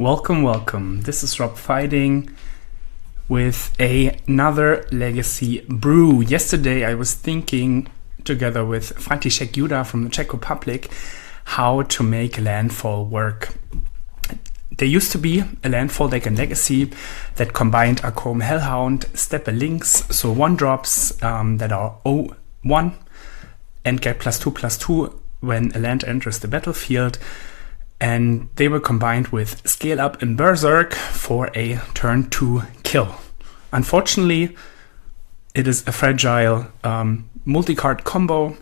Welcome, welcome. This is Rob Fighting with another Legacy brew. Yesterday I was thinking, together with František Juda from the Czech Republic, how to make Landfall work. There used to be a Landfall deck in Legacy that combined a Chrome Hellhound, Stepper Links, so 1-drops that are 0/1 and get +2/+2 when a land enters the battlefield. And they were combined with Scale Up and Berserk for a turn 2 kill. Unfortunately, it is a fragile multi-card combo,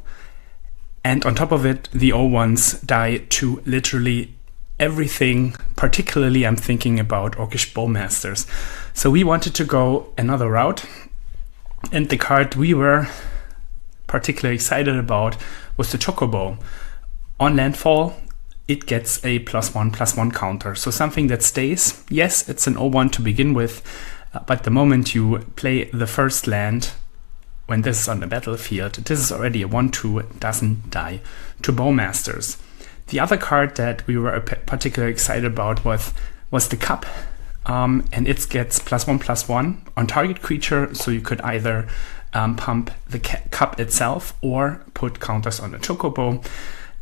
and on top of it, the 0/1s die to literally everything. Particularly, I'm thinking about Orcish Bowmasters. So we wanted to go another route, and the card we were particularly excited about was the Chocobo. On Landfall, it gets a +1/+1 counter, so something that stays. Yes, it's an 0/1 to begin with, but the moment you play the first land, when this is on the battlefield, this is already a 1/2, doesn't die to Bowmasters. The other card that we were particularly excited about was the Cup, and it gets +1/+1 on target creature, so you could either pump the Cup itself or put counters on the Chocobo.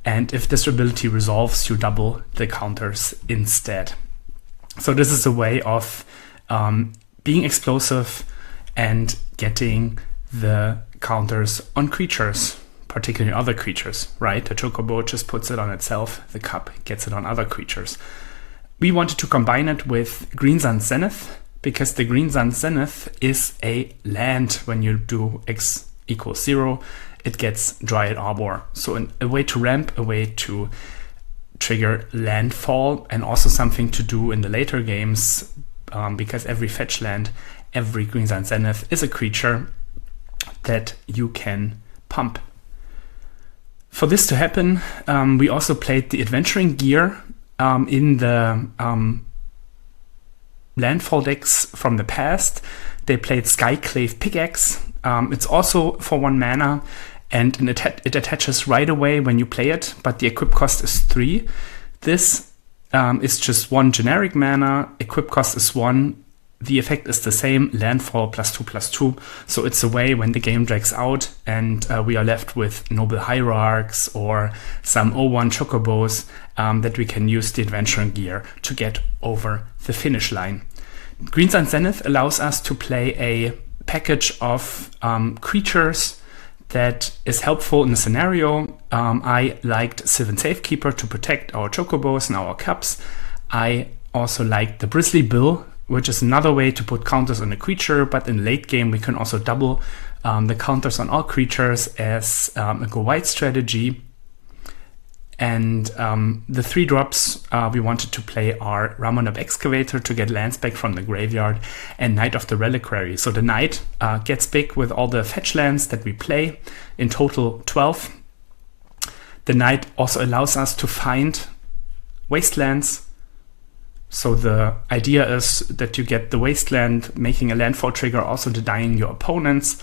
And if this ability resolves, you double the counters instead. So this is a way of being explosive and getting the counters on creatures, particularly other creatures, right? The Chocobo just puts it on itself, the Cup gets it on other creatures. We wanted to combine it with Green Sun Zenith, because the Green Sun Zenith is a land. When you do X = 0, it gets Dryad Arbor. So a way to ramp, a way to trigger Landfall, and also something to do in the later games, because every fetch land, every Green Sun Zenith is a creature that you can pump. For this to happen, we also played the Adventuring Gear in the Landfall decks from the past. They played Skyclave Pickaxe. It's also for 1 mana, and it attaches right away when you play it, but the equip cost is 3. This is just 1 generic mana, equip cost is 1. The effect is the same, Landfall +2/+2. So it's a way when the game drags out and we are left with Noble Hierarchs or some 0/1 Chocobos, that we can use the Adventuring Gear to get over the finish line. Green Sun Zenith allows us to play a package of creatures that is helpful in the scenario. I liked Sylvan Safekeeper to protect our Chocobos and our Cups. I also liked the Bristly Bill, which is another way to put counters on a creature, but in late game we can also double the counters on all creatures as a go white strategy. And the 3-drops we wanted to play are Ramunap Excavator to get lands back from the graveyard, and Knight of the Reliquary. So the Knight gets big with all the fetch lands that we play, in total 12. The Knight also allows us to find wastelands. So the idea is that you get the wasteland, making a landfall trigger, also denying your opponents.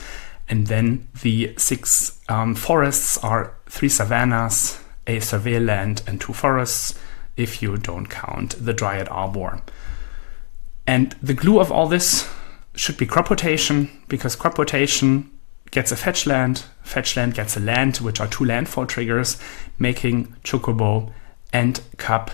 And then the 6 forests are 3 savannas, a surveil land, and 2 forests, if you don't count the Dryad Arbor. And the glue of all this should be crop rotation, because crop rotation gets a fetch land gets a land, which are 2 landfall triggers, making Chocobo and Cup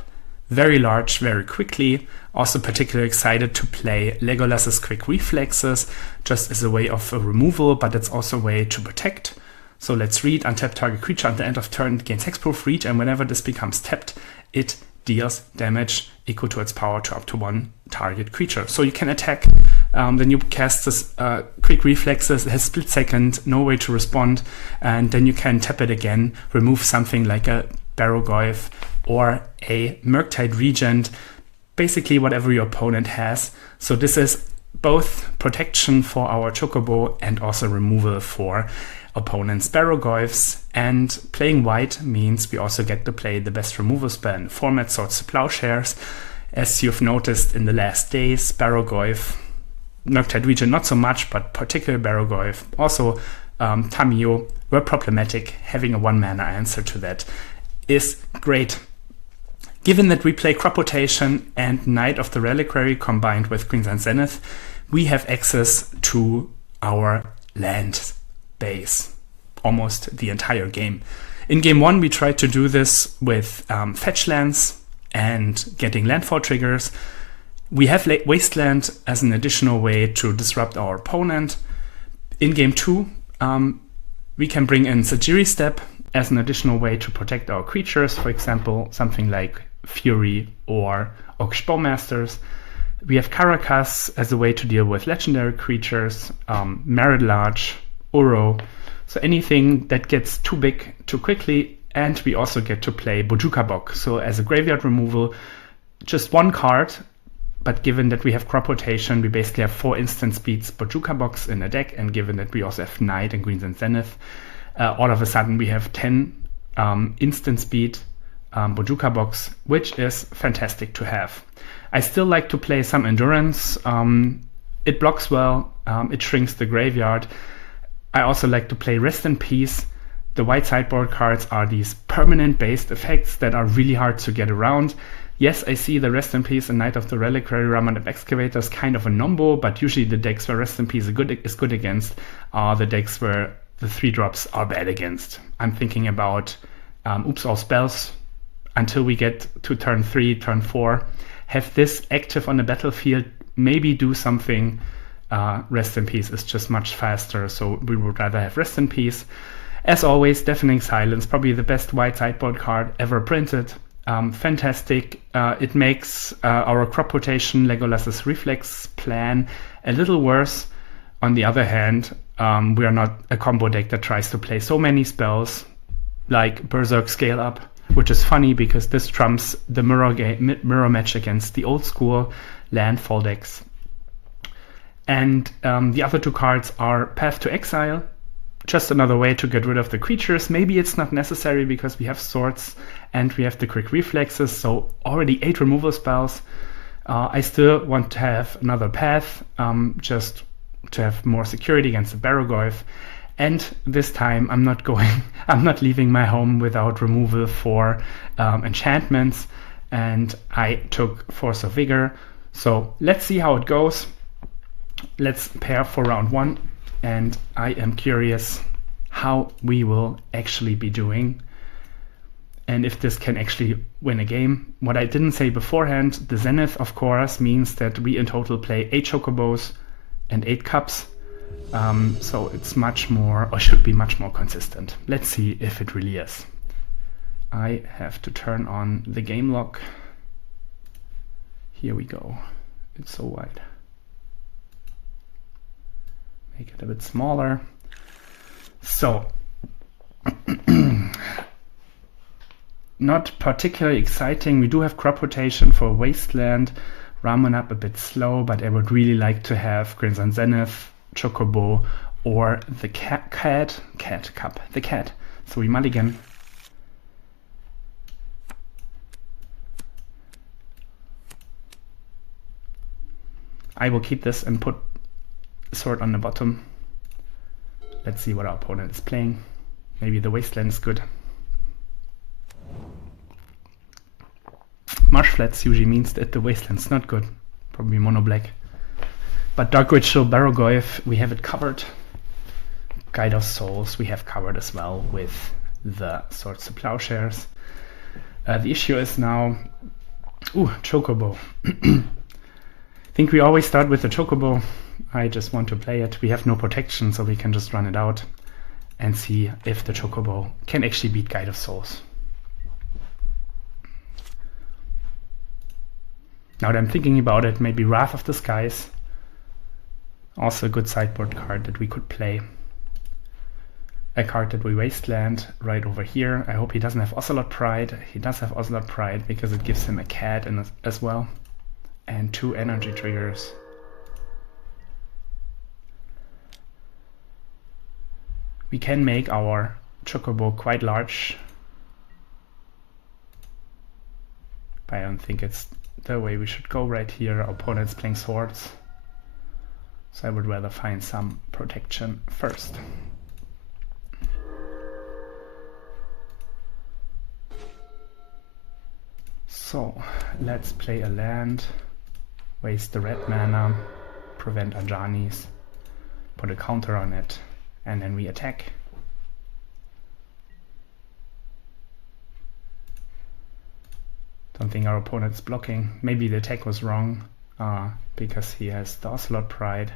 very large very quickly. Also particularly excited to play Legolas's Quick Reflexes, just as a way of a removal, but it's also a way to protect. So let's read: untap target creature at the end of turn gains hexproof reach, and whenever this becomes tapped, it deals damage equal to its power to up to 1 target creature. So you can attack, then you cast this Quick Reflexes, it has split second, no way to respond, and then you can tap it again, remove something like a Barrogoyf or a Murktide Regent, basically whatever your opponent has. So this is both protection for our Chocobo and also removal for opponent's Barrogoyfs. And playing white means we also get to play the best removal spell in the format, Swords to Plowshares. As you've noticed in the last days, Barrogoyf, Murktide Regent not so much, but particularly Barrogoyf, also Tamiyo, were problematic. Having a 1 mana answer to that is great. Given that we play Crop Rotation and Knight of the Reliquary combined with Crimson Zenith, we have access to our land base almost the entire game. In game 1, we tried to do this with fetch lands and getting landfall triggers. We have Wasteland as an additional way to disrupt our opponent. In game 2, we can bring in Sajiri Step as an additional way to protect our creatures, for example, something like Fury or Orcish Bowmasters. We have Caracas as a way to deal with legendary creatures, Meridlarge, Uro, so anything that gets too big too quickly, and we also get to play Bojuka Bok. So as a graveyard removal, just one card, but given that we have Crop Rotation, we basically have 4 instant speeds Bojuka Boks in a deck, and given that we also have Knight and Greens and Zenith, all of a sudden we have 10 instant speed Bojuka Boks, which is fantastic to have. I still like to play some Endurance. It blocks well, it shrinks the graveyard. I also like to play Rest in Peace. The white sideboard cards are these permanent based effects that are really hard to get around. Yes, I see the Rest in Peace and Knight of the Reliquary Ramanap Excavator is kind of a nombo, but usually the decks where Rest in Peace is good against are the decks where the 3-drops are bad against. I'm thinking about Oops All Spells until we get to turn 3, turn 4. Have this active on the battlefield, maybe do something. Rest in Peace is just much faster, so we would rather have Rest in Peace. As always, Deafening Silence, probably the best white sideboard card ever printed. Fantastic. It makes our Crop Rotation Legolas's Reflex plan a little worse. On the other hand, we are not a combo deck that tries to play so many spells like Berserk Scale Up, which is funny because this trumps the mirror match against the old school Landfall decks. And the other 2 cards are Path to Exile, just another way to get rid of the creatures. Maybe it's not necessary because we have Swords and we have the Quick Reflexes, so already 8 removal spells. I still want to have another Path, just to have more security against the Barrogoyf. And this time I'm not leaving my home without removal for enchantments, and I took Force of Vigor. So let's see how it goes. Let's pair for round 1, and I am curious how we will actually be doing and if this can actually win a game. What I didn't say beforehand, the Zenith of course means that we in total play 8 Chocobos and 8 Cups, so it's much more, or should be much more consistent. Let's see if it really is. I have to turn on the game lock. Here we go. It's so wide. Make it a bit smaller. So, not particularly exciting. We do have Crop Rotation for Wasteland. Ramanap a bit slow, but I would really like to have Crimson Zenith, Chocobo, or the cat. So we mulligan. I will keep this and put Sword on the bottom. Let's see what our opponent is playing. Maybe the Wasteland is good. Marsh Flats usually means that the Wasteland's not good. Probably mono black. But Dark Ritual, Barrogoyf, we have it covered. Guide of Souls we have covered as well with the Swords to Plowshares. The issue is now... Chocobo. I think we always start with the Chocobo. I just want to play it. We have no protection, so we can just run it out and see if the Chocobo can actually beat Guide of Souls. Now that I'm thinking about it, maybe Wrath of the Skies. Also a good sideboard card that we could play. A card that we Wasteland right over here. I hope he doesn't have Ocelot Pride. He does have Ocelot Pride because it gives him a cat as well. And 2 energy triggers. We can make our Chocobo quite large, but I don't think it's the way we should go right here. Our opponent's playing Swords, so I would rather find some protection first. So let's play a land, waste the red mana, prevent Ajani's, put a counter on it, and then we attack. Don't think our opponent's blocking. Maybe the attack was wrong because he has the Ocelot Pride.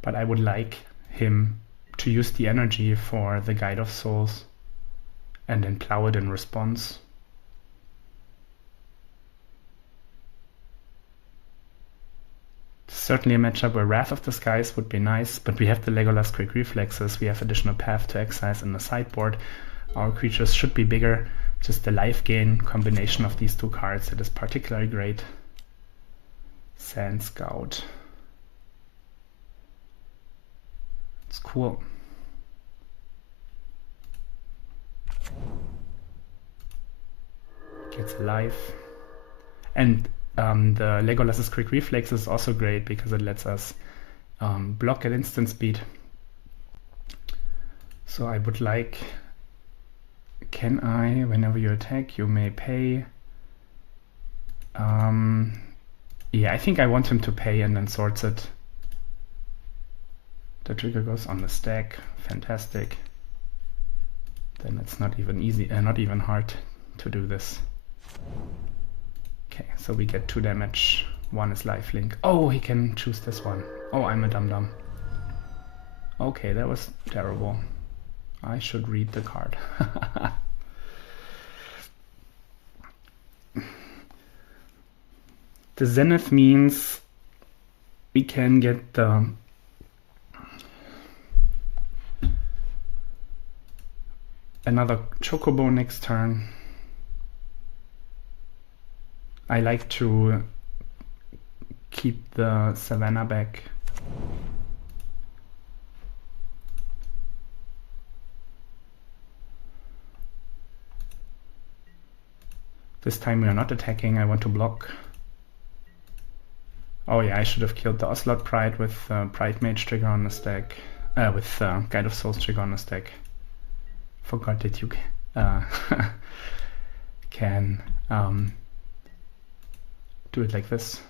But I would like him to use the energy for the Guide of Souls and then plow it in response. Certainly a matchup where Wrath of the Skies would be nice, but we have the Legolas Quick Reflexes, we have additional Path to Exile in the sideboard. Our creatures should be bigger. Just the life gain combination of these two cards that is particularly great. Sand Scout. It's cool. Gets alive. And the Legolas's Quick Reflex is also great because it lets us block at instant speed. So I would like... Can I, whenever you attack, you may pay? Yeah, I think I want him to pay and then sorts it. The trigger goes on the stack. Fantastic. Then it's not even easy, not even hard to do this. Okay, so we get 2 damage. 1 is lifelink. Oh, he can choose this one. Oh, I'm a dum-dum. Okay, that was terrible. I should read the card. The Zenith means we can get the another Chocobo next turn. I like to keep the Savannah back. This time we are not attacking, I want to block. Oh yeah, I should have killed the Ocelot Pride with Pride Mage trigger on the stack. With Guide of Souls trigger on the stack. Forgot that you can do it like this.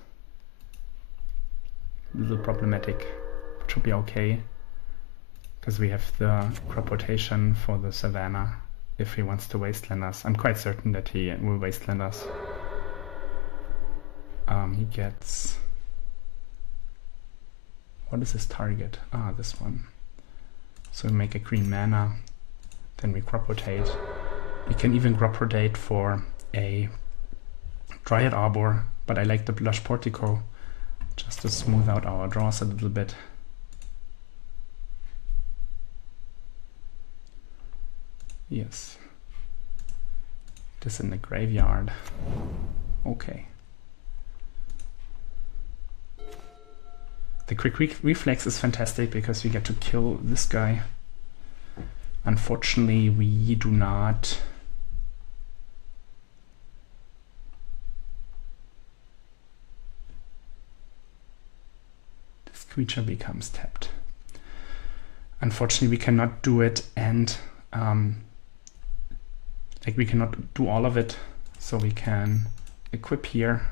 A little problematic, but should be okay. Because we have the crop rotation for the Savannah if he wants to wasteland us. I'm quite certain that he will wasteland us. He gets... What is his target? Ah, this one. So we make a green mana, then we crop rotate. We can even crop rotate for a Dryad Arbor, but I like the Blush Portico just to smooth out our draws a little bit. Yes. This in the graveyard. Okay. The Quick Reflex is fantastic because we get to kill this guy. Unfortunately, we do not. This creature becomes tapped. Unfortunately, we cannot do it, and like we cannot do all of it. So we can equip here.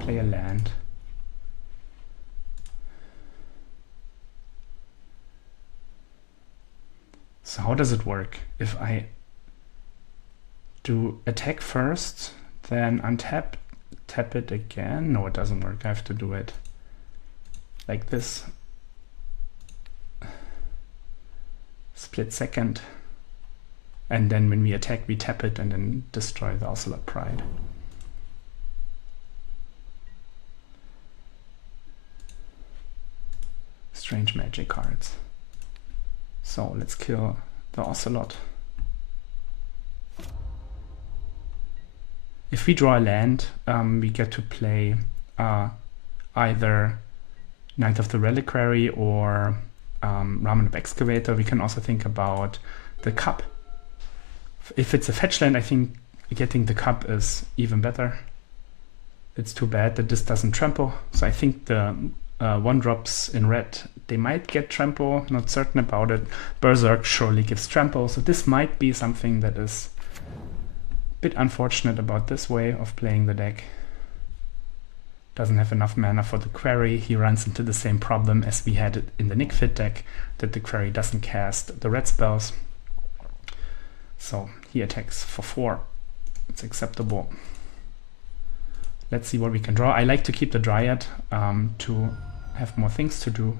Play a land. So how does it work? If I do attack first, then untap, tap it again? No, it doesn't work. I have to do it like this. Split second. And then when we attack, we tap it and then destroy the Ocelot Pride. Strange magic cards. So let's kill the Ocelot. If we draw a land, we get to play either Knight of the Reliquary or Ramen of Excavator. We can also think about the Cup. If it's a fetch land, I think getting the Cup is even better. It's too bad that this doesn't trample. So I think the 1-drops in red. They might get trample, not certain about it. Berserk surely gives trample, so this might be something that is a bit unfortunate about this way of playing the deck. Doesn't have enough mana for the query. He runs into the same problem as we had in the Nick Fit deck, that the query doesn't cast the red spells. So he attacks for 4. It's acceptable. Let's see what we can draw. I like to keep the Dryad to have more things to do.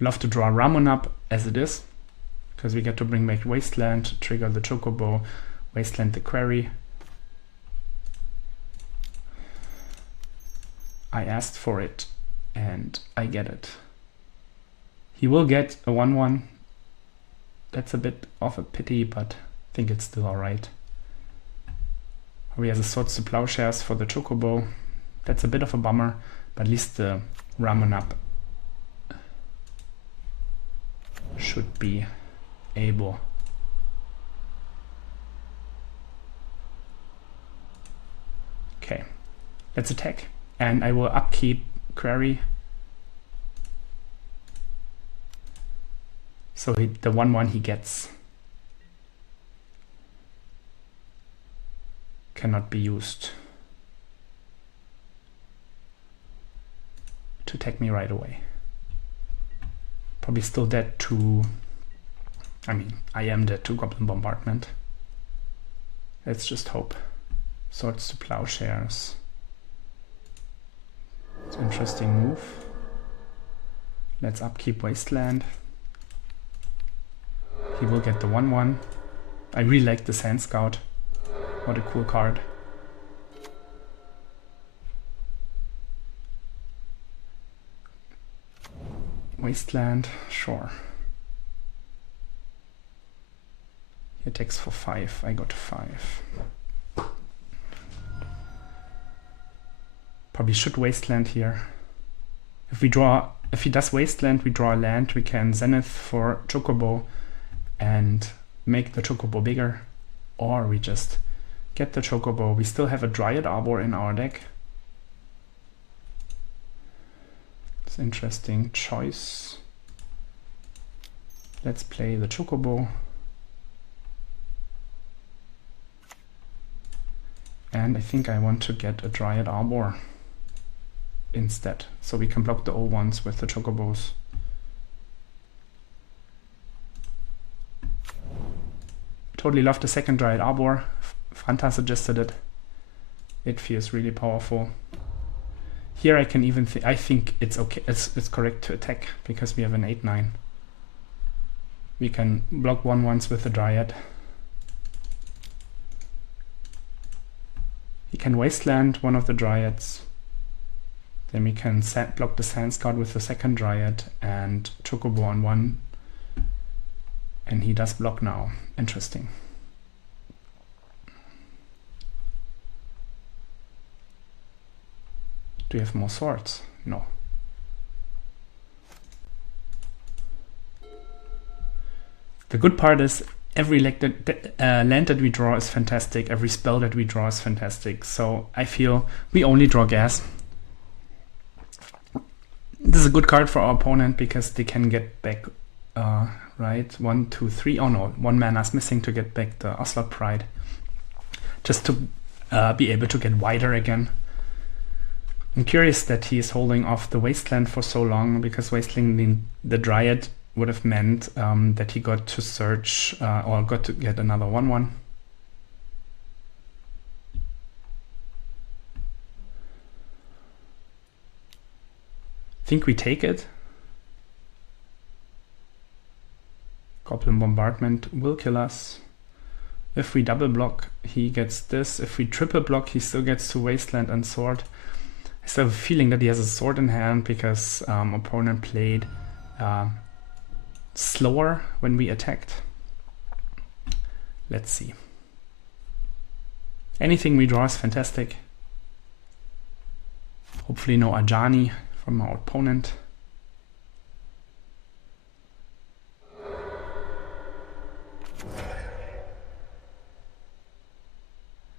Love to draw Ramon up as it is, because we get to bring back Wasteland, trigger the Chocobo, Wasteland the query. I asked for it and I get it. He will get a 1/1. That's a bit of a pity, but I think it's still alright. He has a Swords to Plowshares for the Chocobo. That's a bit of a bummer, but at least the Ramon up should be able. Okay, let's attack. And I will upkeep query. So the 1/1 he gets cannot be used to attack me right away. Probably still dead to, I mean, I am dead to Goblin Bombardment. Let's just hope. Swords to Plowshares. It's an interesting move. Let's upkeep Wasteland. He will get the 1/1. I really like the Sand Scout. What a cool card. Wasteland, sure. He attacks for 5. I got 5. Probably should Wasteland here. If he does Wasteland, we draw a land. We can Zenith for Chocobo and make the Chocobo bigger, or we just get the Chocobo. We still have a Dryad Arbor in our deck. It's an interesting choice. Let's play the Chocobo. And I think I want to get a Dryad Arbor instead, so we can block the old ones with the Chocobos. Totally love the second Dryad Arbor. Franta suggested it. It feels really powerful. Here I can even I think it's okay. It's correct to attack because we have an 8/9. We can block 1/1s with the Dryad. He can Wasteland one of the Dryads. Then we can block the Sand Scout with the second Dryad and Chocobo on 1. And he does block now. Interesting. Do you have more swords? No. The good part is every land that we draw is fantastic. Every spell that we draw is fantastic. So I feel we only draw gas. This is a good card for our opponent because they can get back, right? 1, 2, 3. Oh no, 1 mana is missing to get back the Ocelot Pride. Just to be able to get wider again. I'm curious that he is holding off the Wasteland for so long, because Wasteland the Dryad would have meant that he got to search or got to get another 1/1. Think we take it. Goblin Bombardment will kill us. If we double block, he gets this. If we triple block, he still gets to Wasteland and Sword. I still have a feeling that he has a sword in hand because opponent played slower when we attacked. Let's see. Anything we draw is fantastic. Hopefully no Ajani from our opponent.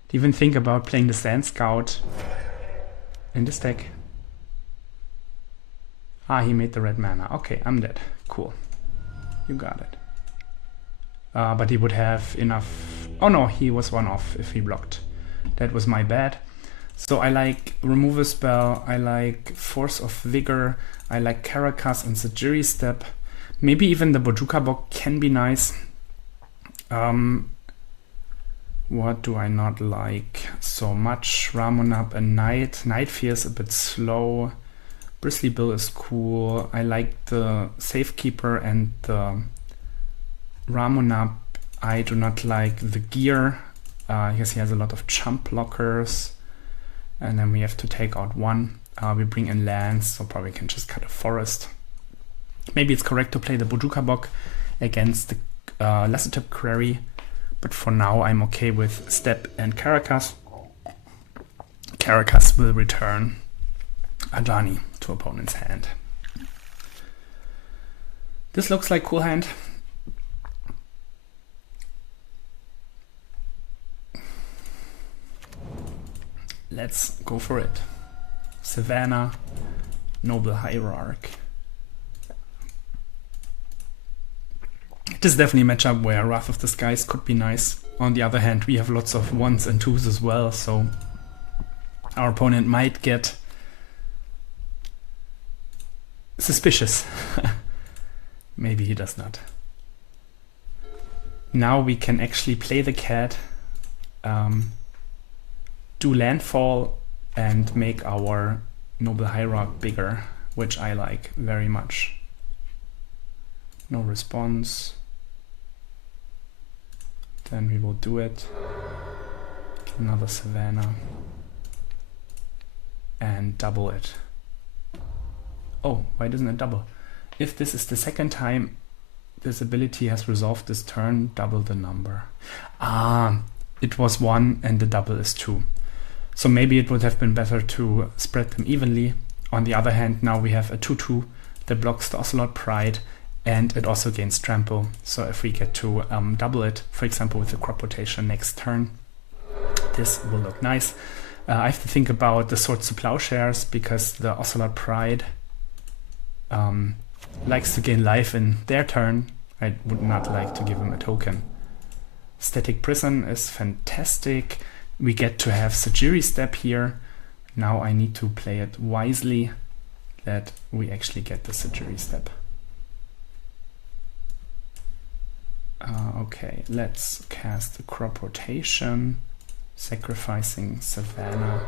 Do you even think about playing the Sand Scout in this deck? Ah, he made the red mana. Okay, I'm dead. Cool. You got it. But he would have enough... Oh no, he was one off if he blocked. That was my bad. So I like Remove a Spell, I like Force of Vigor, I like Caracas and Sajiri Step. Maybe even the Bojuka Box can be nice. What do I not like so much? Ramonap and Night. Night Fear is a bit slow. Bristly Bill is cool. I like the Safekeeper and the Ramonap. I do not like the gear because he has a lot of chump blockers. And then we have to take out one. We bring in lands, so probably can just cut a forest. Maybe it's correct to play the Bojuka Box against the Lesser Tip Query. But for now, I'm okay with Step and Caracas. Caracas will return Ajani to opponent's hand. This looks like cool hand. Let's go for it. Savannah, Noble Hierarch. This is definitely a matchup where Wrath of the Skies could be nice. On the other hand, we have lots of 1s and 2s as well, so our opponent might get suspicious. Maybe he does not. Now we can actually play the cat, do Landfall, and make our Noble Hierarch bigger, which I like very much. No response. Then we will do it. Another Savannah. And double it. Oh, why doesn't it double? If this is the second time this ability has resolved this turn, double the number. Ah, it was 1 and the double is 2. So maybe it would have been better to spread them evenly. On the other hand, now we have a 2/2 that blocks the Ocelot Pride, and it also gains trample. So if we get to double it, for example with the crop rotation next turn, this will look nice. I have to think about the Swords to Plowshares, because the Ocelot Pride likes to gain life in their turn. I would not like to give him a token. Static Prison is fantastic. We get to have Sajiri Step here. Now I need to play it wisely that we actually get the Sajiri Step. Okay, let's cast the crop rotation, sacrificing Savannah,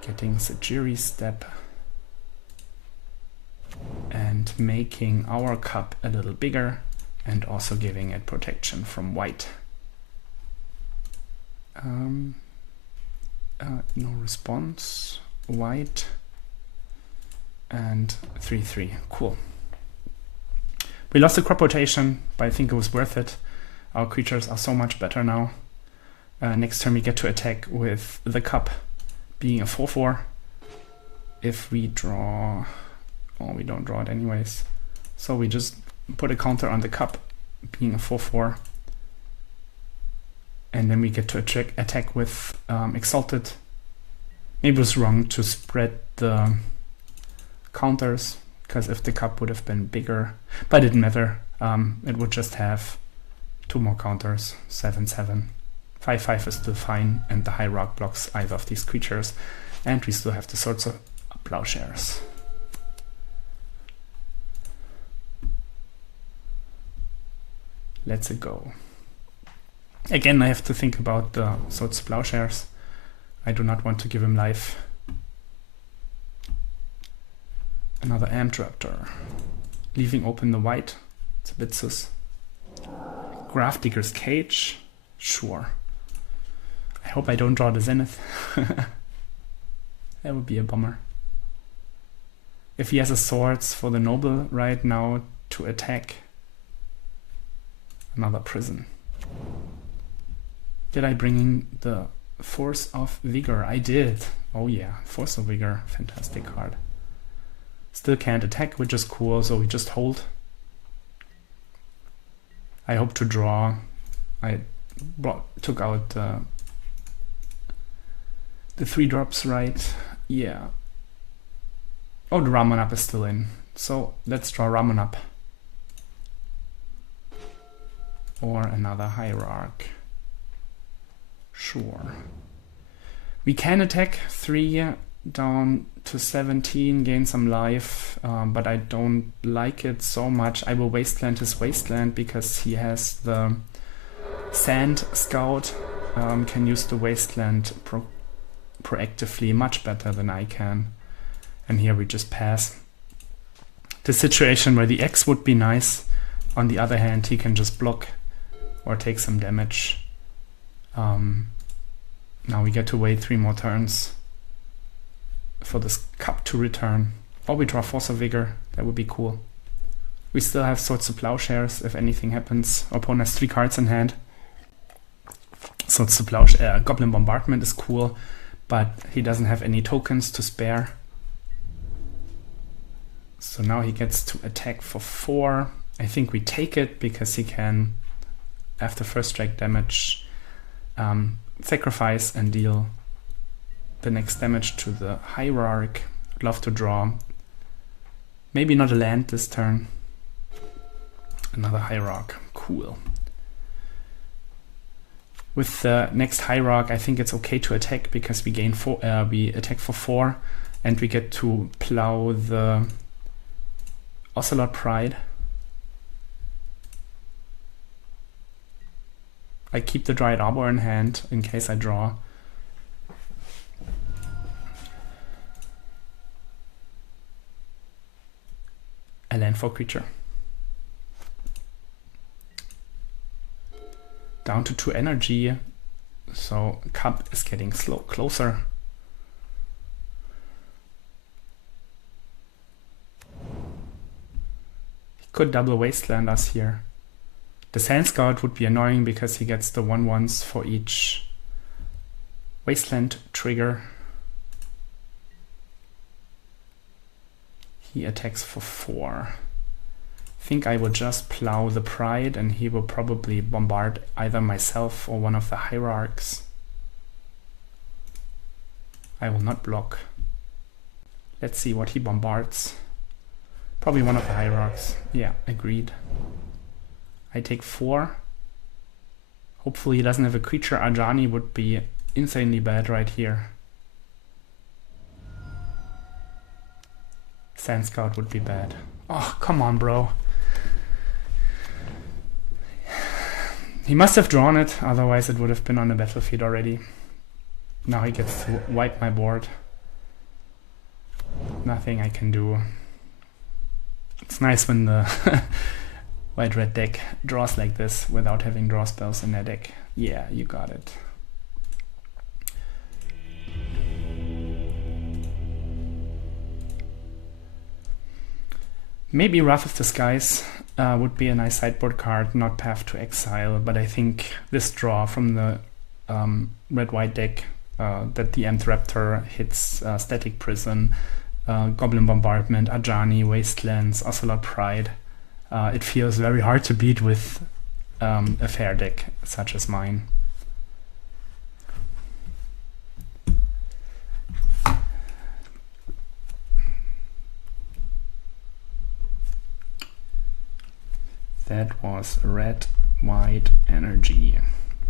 getting Sajiri Step, and making our cup a little bigger, and also giving it protection from white. No response, white, and 3/3. Cool. We lost the crop rotation, but I think it was worth it. Our creatures are so much better now. Next turn we get to attack with the cup being a 4/4. If we draw... Oh, we don't draw it anyways. So we just put a counter on the cup being a 4/4. And then we get to attack with Exalted. Maybe it was wrong to spread the counters, because if the cup would have been bigger, but it didn't matter. It would just have 2 more counters, 7/7. 5/5 is still fine, and the Hierarch blocks either of these creatures, and we still have the Swords of Plowshares. Let's go. Again, I have to think about the Swords of Plowshares. I do not want to give him life. Another Amtraptor. Leaving open the white. It's a bit sus. Grafdigger's Cage. Sure. I hope I don't draw the Zenith. That would be a bummer. If he has a Swords for the Noble right now to attack. Another Prison. Did I bring in the Force of Vigor? I did. Oh yeah, Force of Vigor. Fantastic card. Still can't attack, which is cool, so we just hold. I hope to draw. I took out the 3 drops, right? Yeah. Oh, the Ramonap is still in. So let's draw Ramunap. Or another Hierarch. Sure. We can attack 3 down to 17, gain some life, but I don't like it so much. I will Wasteland his Wasteland because he has the Sand Scout, can use the Wasteland proactively much better than I can. And here we just pass. The situation where the X would be nice. On the other hand, he can just block or take some damage. Now we get to wait 3 more turns for this cup to return. Or we draw Force of Vigor, that would be cool. We still have Swords to Plowshares if anything happens. Opponent has 3 cards in hand. Swords to Plowshare, Goblin Bombardment is cool, but he doesn't have any tokens to spare. So now he gets to attack for 4. I think we take it because he can, after first strike damage, sacrifice and deal the next damage to the Hierarch. Love to draw. Maybe not a land this turn. Another Hierarch. Cool. With the next Hierarch, I think it's okay to attack because we gain 4. We attack for 4, and we get to plow the Ocelot Pride. I keep the Dryad Arbor in hand in case I draw. A landfall creature. Down to 2 energy, so Cup is getting closer. He could double Wasteland us here. The Sand Scout would be annoying because he gets the 1/1s for each Wasteland trigger. He attacks for 4. I think I would just plow the Pride and he will probably bombard either myself or one of the Hierarchs. I will not block. Let's see what he bombards. Probably one of the Hierarchs. Yeah, agreed. I take 4. Hopefully he doesn't have a creature. Ajani would be insanely bad right here. Sand Scout would be bad. Oh, come on, bro. He must have drawn it, otherwise it would have been on the battlefield already. Now he gets to wipe my board. Nothing I can do. It's nice when the white-red deck draws like this without having draw spells in their deck. Yeah, you got it. Maybe Wrath of the Skies would be a nice sideboard card, not Path to Exile, but I think this draw from the red-white deck, that the Amped Raptor hits Static Prison, Goblin Bombardment, Ajani, Wastelands, Ocelot Pride. It feels very hard to beat with a fair deck such as mine. That was red-white energy.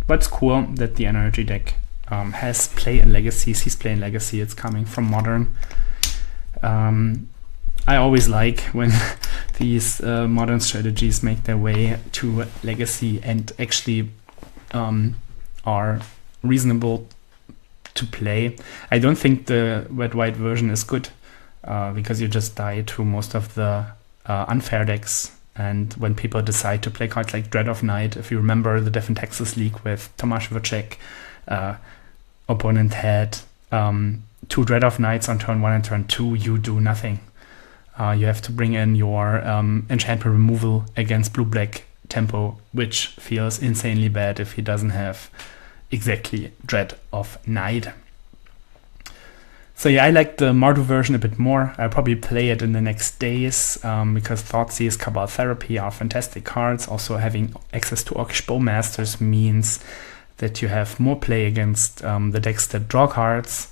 But it's cool that the energy deck has play in Legacies. He's playing Legacy, it's coming from Modern. I always like when these modern strategies make their way to Legacy and actually are reasonable to play. I don't think the red-white version is good because you just die to most of the unfair decks. And when people decide to play cards like Dread of Night, if you remember the Deaf and Texas League with Tomáš Vlček, opponent had 2 Dread of Nights on turn 1 and turn 2, you do nothing. You have to bring in your enchantment removal against blue-black tempo, which feels insanely bad if he doesn't have exactly Dread of Night. So yeah, I like the Mardu version a bit more. I'll probably play it in the next days because Thoughtseize, Cabal Therapy are fantastic cards. Also having access to Orcish Bowmasters means that you have more play against the decks that draw cards.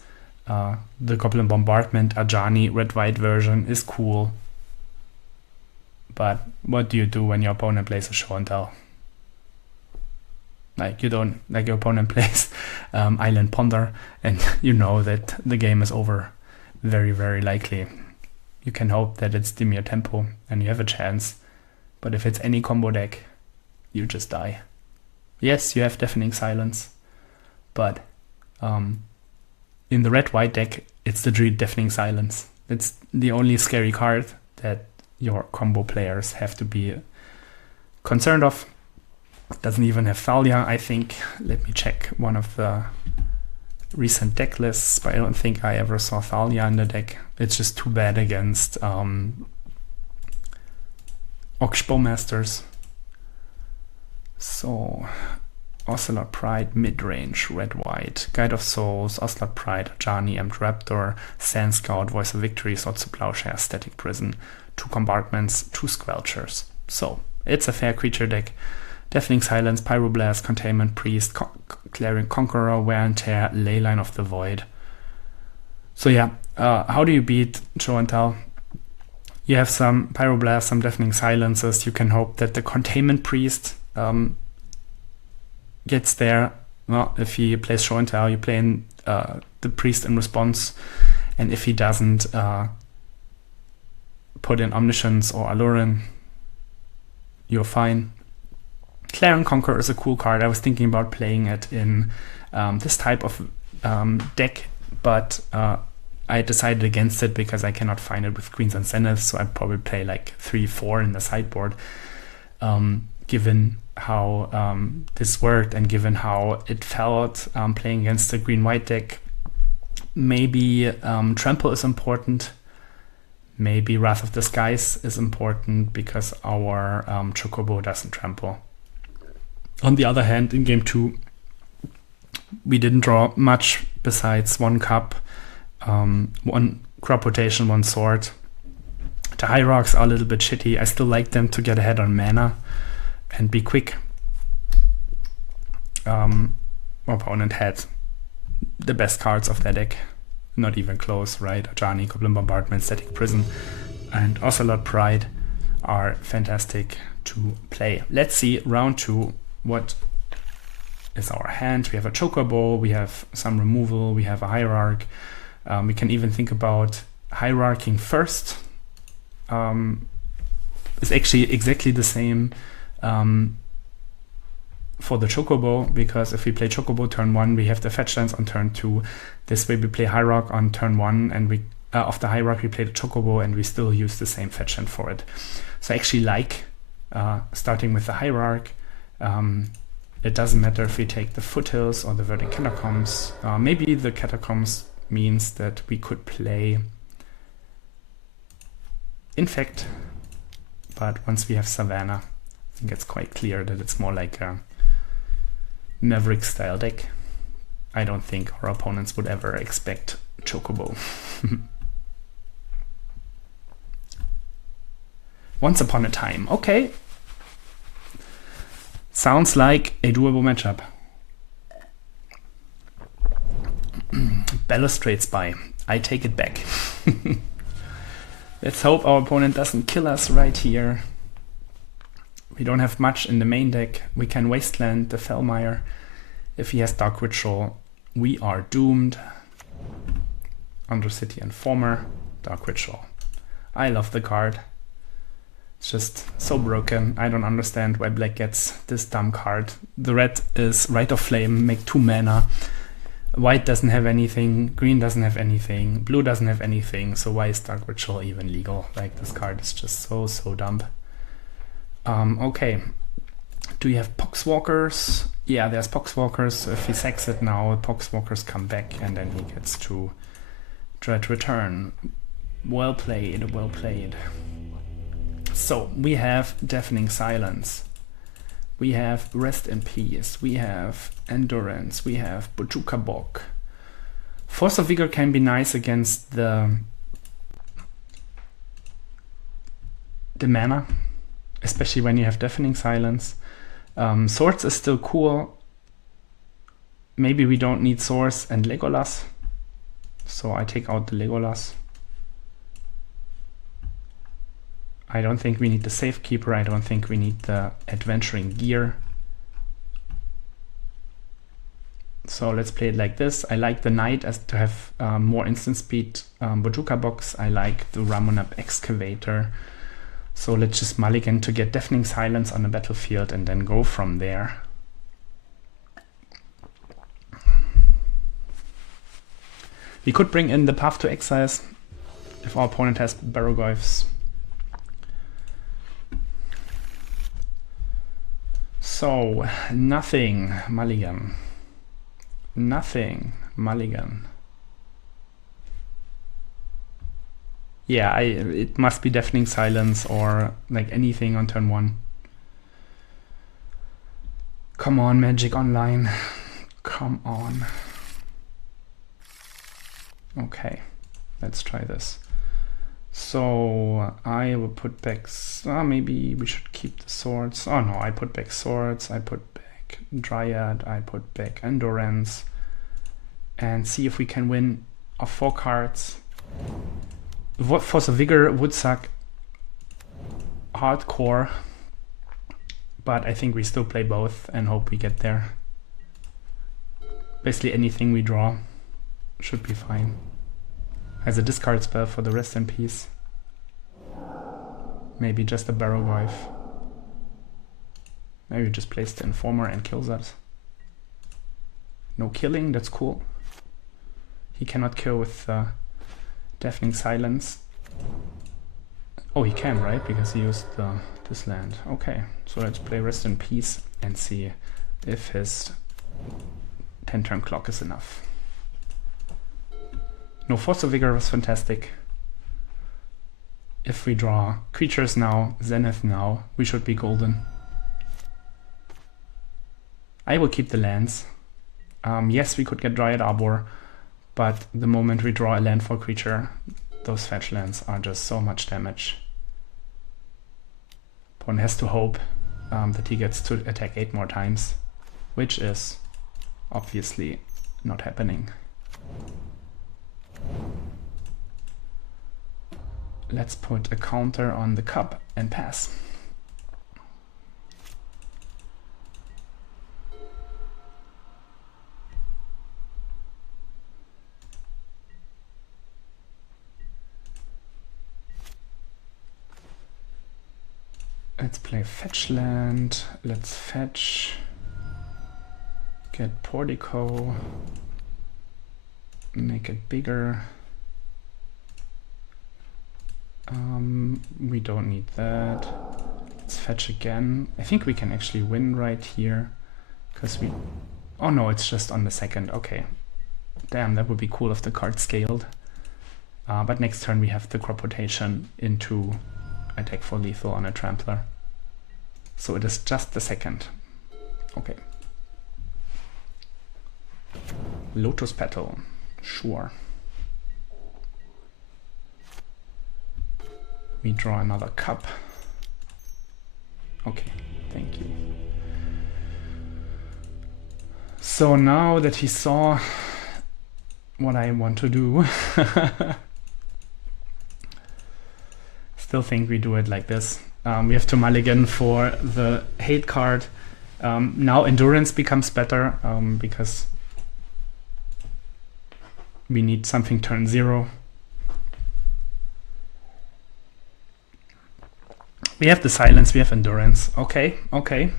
The Goblin Bombardment, Ajani, red-white version is cool. But what do you do when your opponent plays a show and tell? Like, you don't, like, your opponent plays Island Ponder, and you know that the game is over very, very likely. You can hope that it's Dimir Tempo and you have a chance, but if it's any combo deck, you just die. Yes, you have Deafening Silence, but in the red-white deck, it's the Deafening Silence. It's the only scary card that your combo players have to be concerned of. It doesn't even have Thalia, I think. Let me check one of the recent deck lists, but I don't think I ever saw Thalia in the deck. It's just too bad against Oxbowmasters. So, Ocelot Pride, mid-range, red-white, Guide of Souls, Ocelot Pride, Ajani, Empt Raptor, Sand Scout, Voice of Victory, Swords to Plowshare, Static Prison, 2 Compartments, 2 Squelchers. So, it's a fair creature deck. Deafening Silence, Pyroblast, Containment Priest, Clarion Conqueror, Wear and Tear, Leyline of the Void. So yeah, how do you beat Show and Tell? You have some Pyroblast, some Deafening Silences. You can hope that the Containment Priest gets there. Well, if he plays Show and Tell, you play in, the Priest in response. And if he doesn't put in Omniscience or Alurin, you're fine. Clarion Conqueror is a cool card. I was thinking about playing it in this type of deck, but I decided against it because I cannot find it with Queens and Zeniths, so I'd probably play like 3-4 in the sideboard. Given how this worked and given how it felt playing against the green-white deck, maybe Trample is important. Maybe Wrath of the Skies is important because our Chocobo doesn't trample. On the other hand, in game 2, we didn't draw much besides 1 cup, 1 crop rotation, 1 sword. The Hierarchs are a little bit shitty. I still like them to get ahead on mana and be quick. Our opponent had the best cards of their deck. Not even close, right? Ajani, Goblin Bombardment, Static Prison, and Ocelot Pride are fantastic to play. Let's see, round 2. What is our hand? We have a Chocobo, we have some removal, we have a Hierarch. We can even think about hierarching first. It's actually exactly the same for the Chocobo, because if we play Chocobo turn 1, we have the fetch lands on turn 2. This way we play Hierarch on turn 1, and we of the Hierarch we play the Chocobo, and we still use the same fetch land for it. So I actually like starting with the Hierarch. It doesn't matter if we take the Foothills or the Verdant Catacombs. Maybe the Catacombs means that we could play Infect, but once we have Savannah, I think it's quite clear that it's more like a Maverick style deck. I don't think our opponents would ever expect Chocobo. Once Upon a Time, okay. Sounds like a doable matchup. Balustrade Spy. I take it back. Let's hope our opponent doesn't kill us right here. We don't have much in the main deck. We can Wasteland the Fellmire. If he has Dark Ritual, we are doomed. Undercity Informer, Dark Ritual. I love the card. It's just so broken. I don't understand why black gets this dumb card. The red is Rite of Flame, make 2 mana. White doesn't have anything, green doesn't have anything, blue doesn't have anything, so why is Dark Ritual even legal? Like, this card is just so dumb. Okay. Do you have Poxwalkers? Yeah, there's Poxwalkers, so if he sacks it now, Poxwalkers come back and then he gets to Dread Return. Well played, well played. So, we have Deafening Silence, we have Rest in Peace, we have Endurance, we have Bojuka Bog. Force of Vigor can be nice against the mana, especially when you have Deafening Silence. Swords is still cool. Maybe we don't need Swords and Legolas, so I take out the Legolas. I don't think we need the Safekeeper. I don't think we need the Adventuring Gear. So let's play it like this. I like the Knight as to have more instant speed Bojuka box. I like the Ramunap Excavator. So let's just mulligan to get Deafening Silence on the battlefield and then go from there. We could bring in the Path to Exiles if our opponent has Barrogoyfs. So, nothing, mulligan. Nothing, mulligan. Yeah, it must be Deafening Silence or like anything on turn 1. Come on, Magic Online. Come on. Okay, let's try this. So I will put back, maybe we should keep the swords. Oh no, I put back swords, I put back Dryad, I put back Endurance, and see if we can win off 4 cards. Force of Vigor would suck hardcore, but I think we still play both and hope we get there. Basically anything we draw should be fine. Has a discard spell for the Rest in Peace. Maybe just a Barrogoyf. Maybe just place the Informer and kills us. No killing, that's cool. He cannot kill with Deafening Silence. Oh, he can, right? Because he used this land. Okay, so let's play Rest in Peace and see if his 10-turn clock is enough. No, Force of Vigor was fantastic. If we draw creatures now, Zenith now, we should be golden. I will keep the lands. Yes, we could get Dryad Arbor, but the moment we draw a landfall creature, those fetch lands are just so much damage. Opponent has to hope that he gets to attack 8 more times, which is obviously not happening. Let's put a counter on the cup and pass. Let's play fetch land. Let's fetch. Get Portico. Make it bigger. We don't need that. Let's fetch again. I think we can actually win right here. Because we... Oh no, it's just on the second. Okay. Damn, that would be cool if the card scaled. But next turn we have the crop rotation into attack for lethal on a Trampler. So it is just the second. Okay. Lotus Petal. Sure. We draw another cup. Okay, thank you. So now that he saw what I want to do, still think we do it like this. We have to mulligan for the hate card. Now Endurance becomes better because we need something turn 0. We have the Silence, we have Endurance. Okay, okay.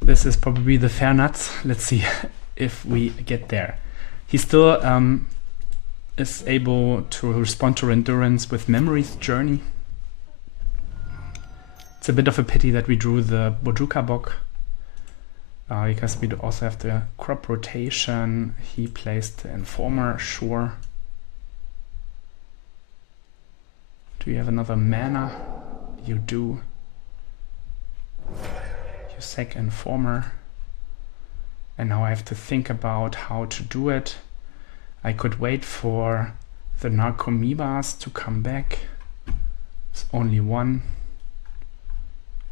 This is probably the fair nuts. Let's see if we get there. He still is able to respond to Endurance with Memory's Journey. It's a bit of a pity that we drew the Bojuka Bok. Because we also have the crop rotation. He placed the Informer, sure. Do you have another mana? You do. You sack Informer. And now I have to think about how to do it. I could wait for the Narcomoebas to come back. It's only one.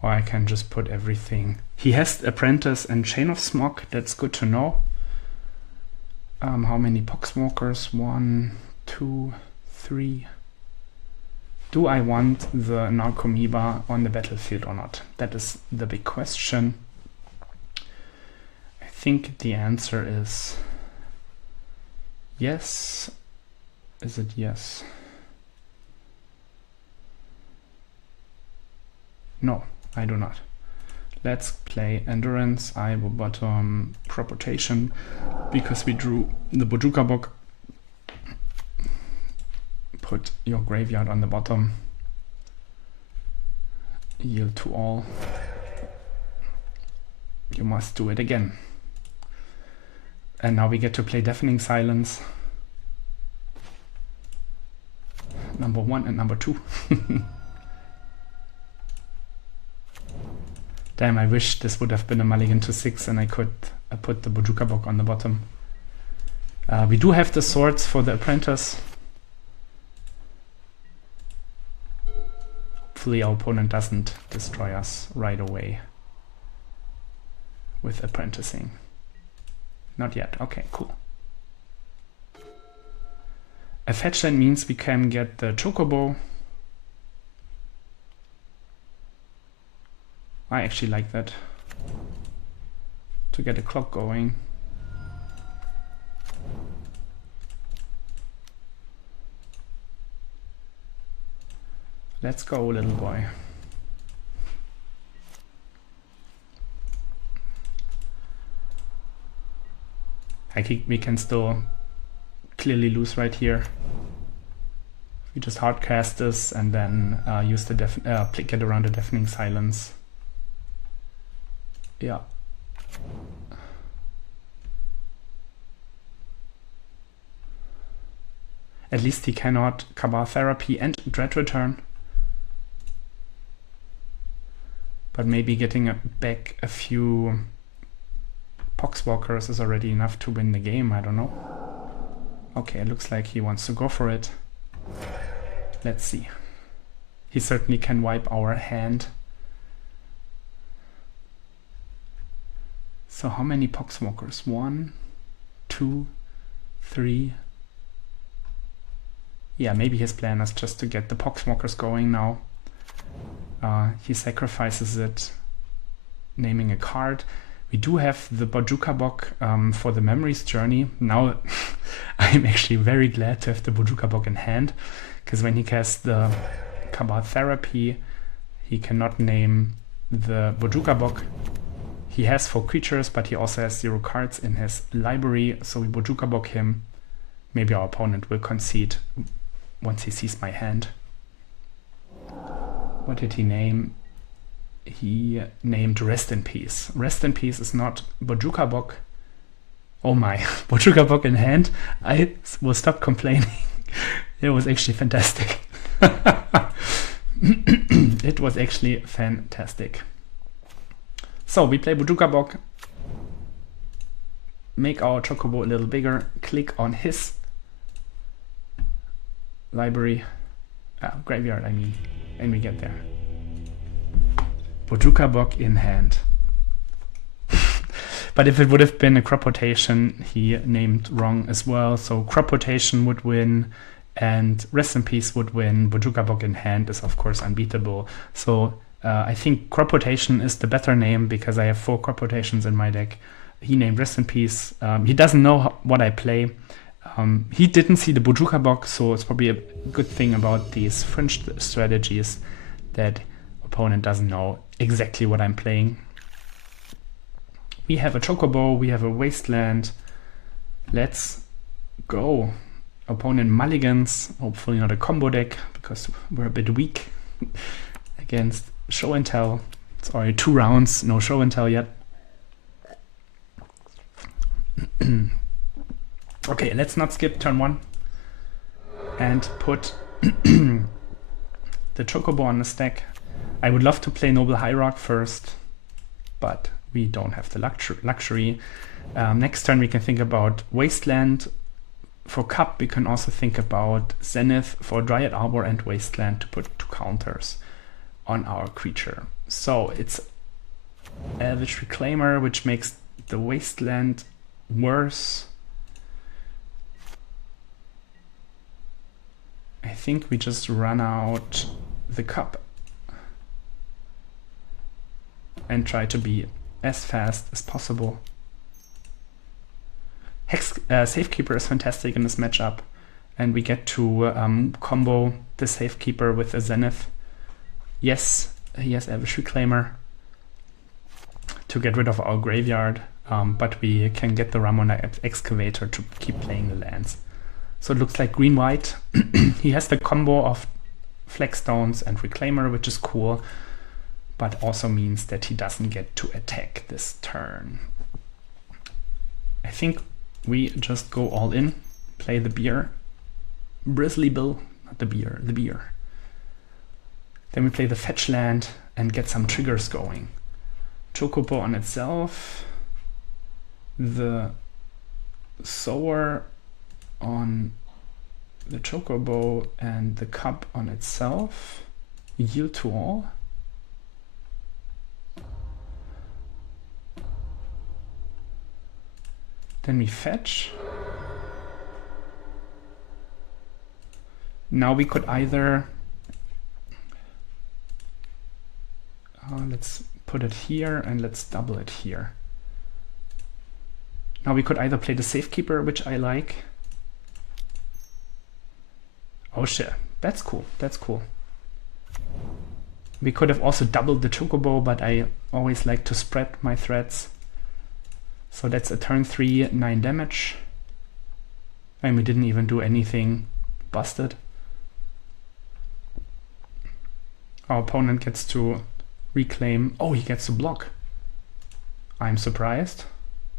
Or I can just put everything. He has Apprentice and Chain of Smog. That's good to know. How many Poxwalkers? 1, 2... 3. Do I want the Narcomoeba on the battlefield or not? That is the big question. I think the answer is yes. Is it yes? No, I do not. Let's play Endurance. I will bottom Crop Rotation because we drew the Bojuka Book. Put your graveyard on the bottom. Yield to all. You must do it again. And now we get to play Deafening Silence. Number 1 and number 2. Damn, I wish this would have been a mulligan to 6 and I could put the Bojuka Book on the bottom. We do have the swords for the Apprentice. Hopefully our opponent doesn't destroy us right away with Apprenticing. Not yet. Okay, cool. A fetch land means we can get the Chocobo. I actually like that. To get a clock going. Let's go, little boy. I think we can still clearly lose right here. We just hard cast this and then use the get around the Deafening Silence. Yeah. At least he cannot Cabal Therapy and Dread Return. But maybe getting back a few Poxwalkers is already enough to win the game, I don't know. Okay, it looks like he wants to go for it. Let's see. He certainly can wipe our hand. So how many Poxwalkers? 1, 2, 3. Yeah, maybe his plan is just to get the Poxwalkers going now. He sacrifices it, naming a card. We do have the Bojuka Book for the Memories Journey. Now I'm actually very glad to have the Bojuka Book in hand, because when he casts the Cabal Therapy, he cannot name the Bojuka Book. He has 4 creatures, but he also has 0 cards in his library, so we Bojuka Book him. Maybe our opponent will concede once he sees my hand. What did he name? He named Rest in Peace. Rest in Peace is not Bojuka Book. Oh my, Bojuka Book in hand. I will stop complaining. It was actually fantastic. It was actually fantastic. So we play Bojuka Book. Make our Chocobo a little bigger. Click on his library. Graveyard, I mean. And we get there. Bojuka Book in hand. But if it would have been a Crop Rotation, he named wrong as well. So Crop Rotation would win and Rest in Peace would win. Bojuka Book in hand is of course unbeatable. So I think Crop Rotation is the better name because I have 4 Crop Rotations in my deck. He named Rest in Peace. He doesn't know what I play. He didn't see the Bojuka Book, so it's probably a good thing about these fringe strategies that opponent doesn't know exactly what I'm playing. We have a Chocobo, we have a Wasteland. Let's go. Opponent mulligans, hopefully not a combo deck, because we're a bit weak against Show and Tell. It's already 2 rounds, no Show and Tell yet. Okay, let's not skip turn 1 and put the Chocobo on the stack. I would love to play Noble Hierarch first, but we don't have the luxury. Next turn we can think about Wasteland. For Cup we can also think about Zenith for Dryad Arbor and Wasteland to put 2 counters on our creature. So it's Elvish Reclaimer, which makes the Wasteland worse. I think we just run out the cup and try to be as fast as possible. Safekeeper is fantastic in this matchup, and we get to combo the Safekeeper with a Zenith. Yes, he has Elvish Reclaimer to get rid of our graveyard, but we can get the Ramonite Excavator to keep playing the lands. So it looks like green-white. He has the combo of Flagstones and Reclaimer, which is cool, but also means that he doesn't get to attack this turn. I think we just go all in, play the beer. Brizzly Bill, not the beer, the beer. Then we play the fetch land and get some triggers going. Chocobo on itself, the Sower on the Chocobo, and the cup on itself. Yield to all. Then we fetch. Now we could either let's put it here and let's double it here. Now we could either play the Safekeeper, which I like. Oh shit, that's cool, that's cool. We could have also doubled the Chocobo, but I always like to spread my threats. So that's a turn 3, 9 damage. And we didn't even do anything busted. Our opponent gets to reclaim. Oh, he gets to block. I'm surprised.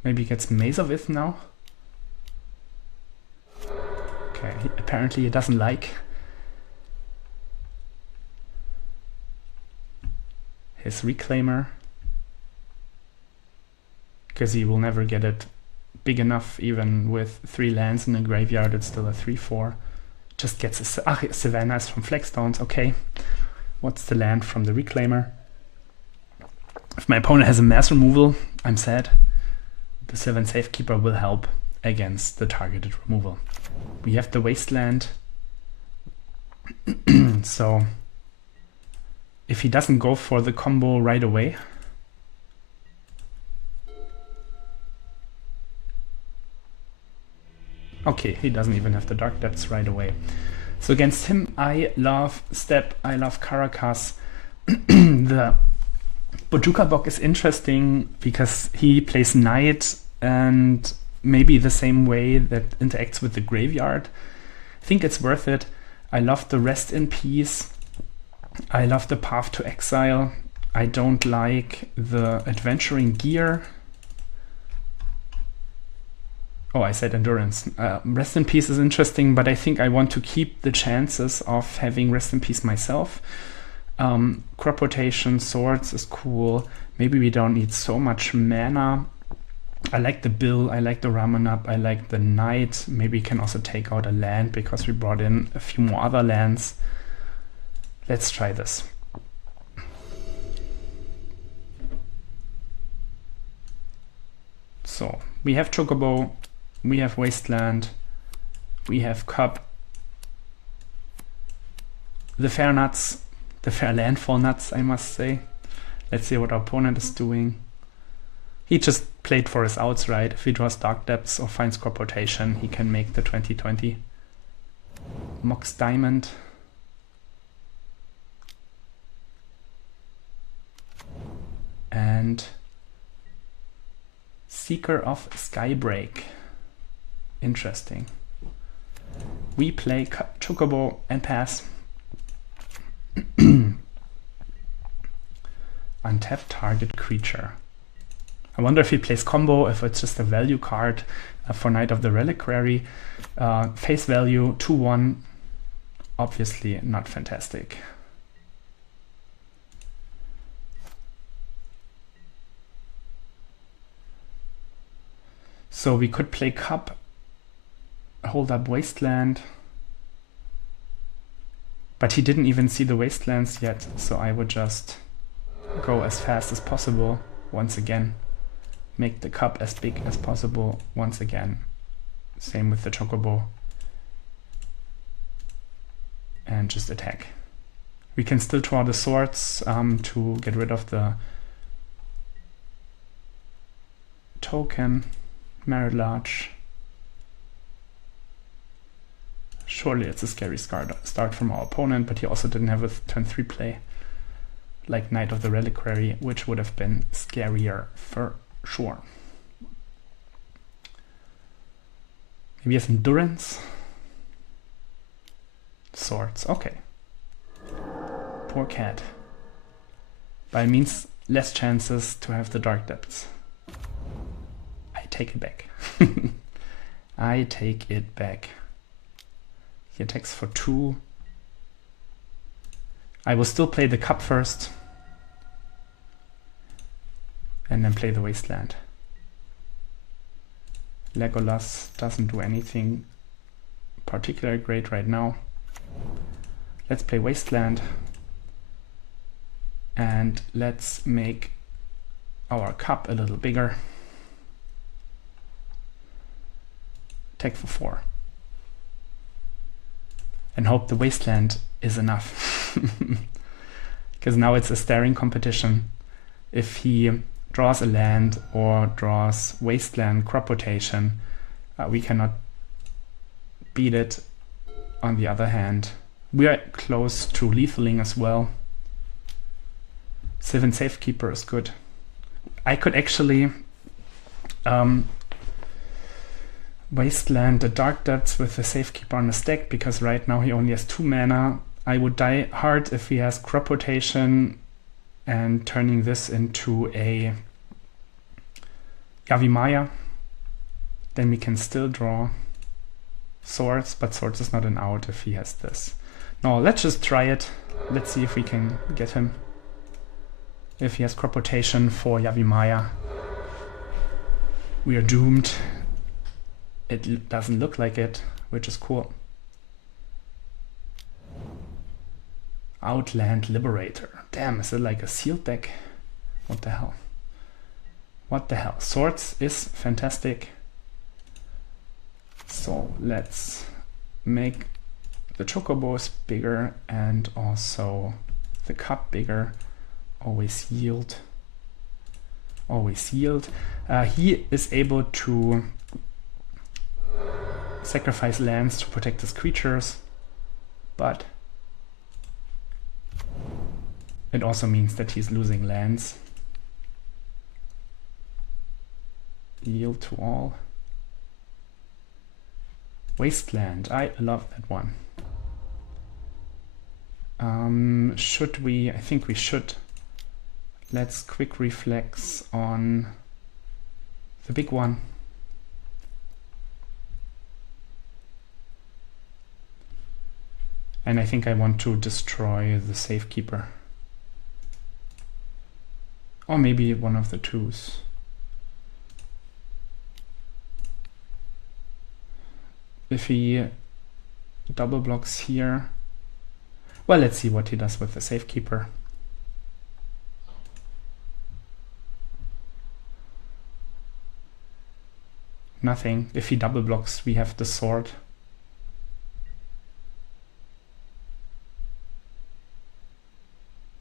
Maybe he gets Maze of Ith now. Okay, apparently he doesn't like his Reclaimer, because he will never get it big enough. Even with 3 lands in the graveyard, it's still a 3/4. Just gets a Savannah is from Flagstones. Okay, what's the land from the Reclaimer? If my opponent has a mass removal, I'm sad. The Sylvan Safekeeper will help against the targeted removal. We have the Wasteland. So if he doesn't go for the combo right away, okay, he doesn't even have the Dark Depths right away. So against him, I love Step, I love Caracas. The Bojuka Bok is interesting because he plays Knight, and maybe the same way that interacts with the graveyard. I think it's worth it. I love the Rest in Peace. I love the Path to Exile. I don't like the Adventuring Gear. Oh, I said Endurance. Rest in Peace is interesting, but I think I want to keep the chances of having Rest in Peace myself. Crop Rotation, Swords is cool. Maybe we don't need so much mana. I like the Bill, I like the Ramanap, I like the Knight. Maybe we can also take out a land because we brought in a few more other lands. Let's try this. So, we have Chocobo, we have Wasteland, we have Cup, the Fair Nuts, the Fair Landfall Nuts, I must say. Let's see what our opponent is doing. He just played for his outs, right? If he draws Dark Depths or finds Crop Rotation, he can make the 20/20. Mox Diamond. And Seeker of Skybreak. Interesting. We play Chocobo and pass. Untap target creature. I wonder if he plays combo, if it's just a value card for Knight of the Reliquary. Face value 2/1. Obviously not fantastic. So we could play Cup, hold up Wasteland, but he didn't even see the Wastelands yet, so I would just go as fast as possible once again. Make the Cup as big as possible once again. Same with the Chocobo. and just attack. We can still draw the swords to get rid of the token. Merit large. Surely it's a scary start from our opponent, but he also didn't have a turn 3 play like Knight of the Reliquary, which would have been scarier for sure. Maybe he has endurance. Swords, okay. Poor cat. By means, less chances to have the Dark Depths. I take it back. I take it back. He attacks for 2. I will still play the cup first. And then play the wasteland. Legolas doesn't do anything particularly great right now. Let's play wasteland. And let's make our cup a little bigger. Attack for 4. And hope the wasteland is enough. Because now it's a staring competition. If he draws a land or draws wasteland crop rotation, we cannot beat it. On the other hand, we are close to lethaling as well. Sylvan Safekeeper is good. I could actually wasteland the Dark Depths with the Safekeeper on the stack, because right now he only has 2 mana. I would die hard if he has crop rotation and turning this into a Yavimaya. Then we can still draw swords, but swords is not an out if he has this. No, let's just try it. Let's see if we can get him. If he has crop rotation for Yavimaya, we are doomed. It doesn't look like it, which is cool. Outland Liberator. Damn, is it like a sealed deck? What the hell? What the hell? Swords is fantastic. So let's make the chocobos bigger and also the cup bigger. Always yield. Always yield. He is able to sacrifice lands to protect his creatures, but it also means that he's losing lands. Yield to all. Wasteland, I love that one. Should we? I think we should. Let's quick reflex on the big one. And I think I want to destroy the Safekeeper. Or maybe one of the 2s. If he double blocks here, well, let's see what he does with the Safekeeper. Nothing. If he double blocks, we have the sword.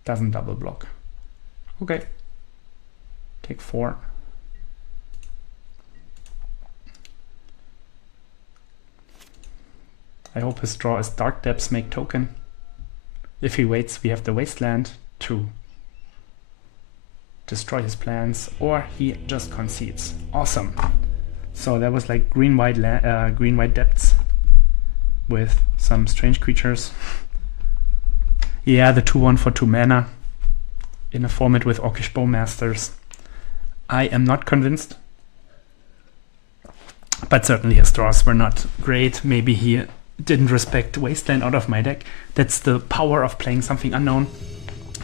Doesn't double block. Okay. Take 4. I hope his draw is Dark Depths make token. If he waits, we have the wasteland to destroy his plans, or he just concedes. Awesome. So that was like green-white depths with some strange creatures. Yeah, the 2/1 for 2 mana in a format with Orcish Bowmasters. I am not convinced, but certainly his draws were not great. Maybe he didn't respect Wasteland out of my deck. That's the power of playing something unknown.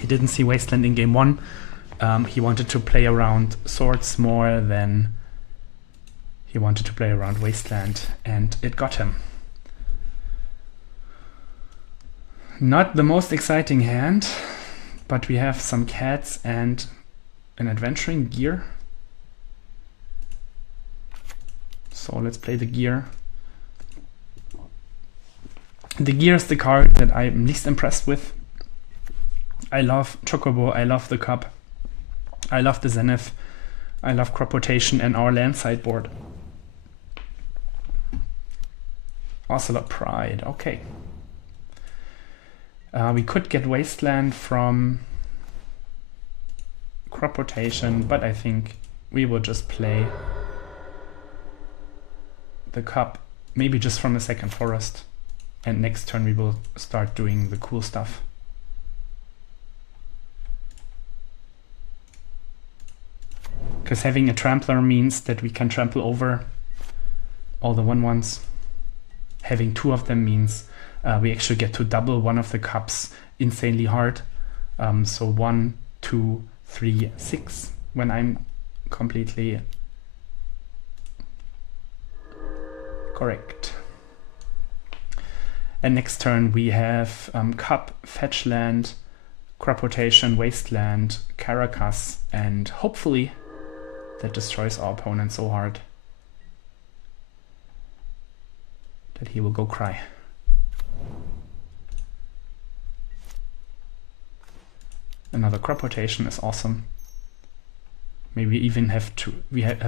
He didn't see Wasteland in game 1. He wanted to play around swords more than he wanted to play around Wasteland, and it got him. Not the most exciting hand, but we have some cats and an adventuring gear. So let's play the gear. The Gear is the card that I'm least impressed with. I love Chocobo, I love the Cup, I love the Zenith, I love Crop Rotation and our land sideboard. Ocelot Pride, okay. We could get Wasteland from Crop Rotation, but I think we will just play the Cup, maybe just from a second forest. And next turn we will start doing the cool stuff. Because having a Trampler means that we can trample over all the 1/1s. Having 2 of them means we actually get to double one of the cups insanely hard. So 1, 2, 3, 6 when I'm completely correct. And next turn we have Cup, Fetch Land, Crop Rotation, Wasteland, Caracas, and hopefully that destroys our opponent so hard that he will go cry. Another Crop Rotation is awesome. Maybe even have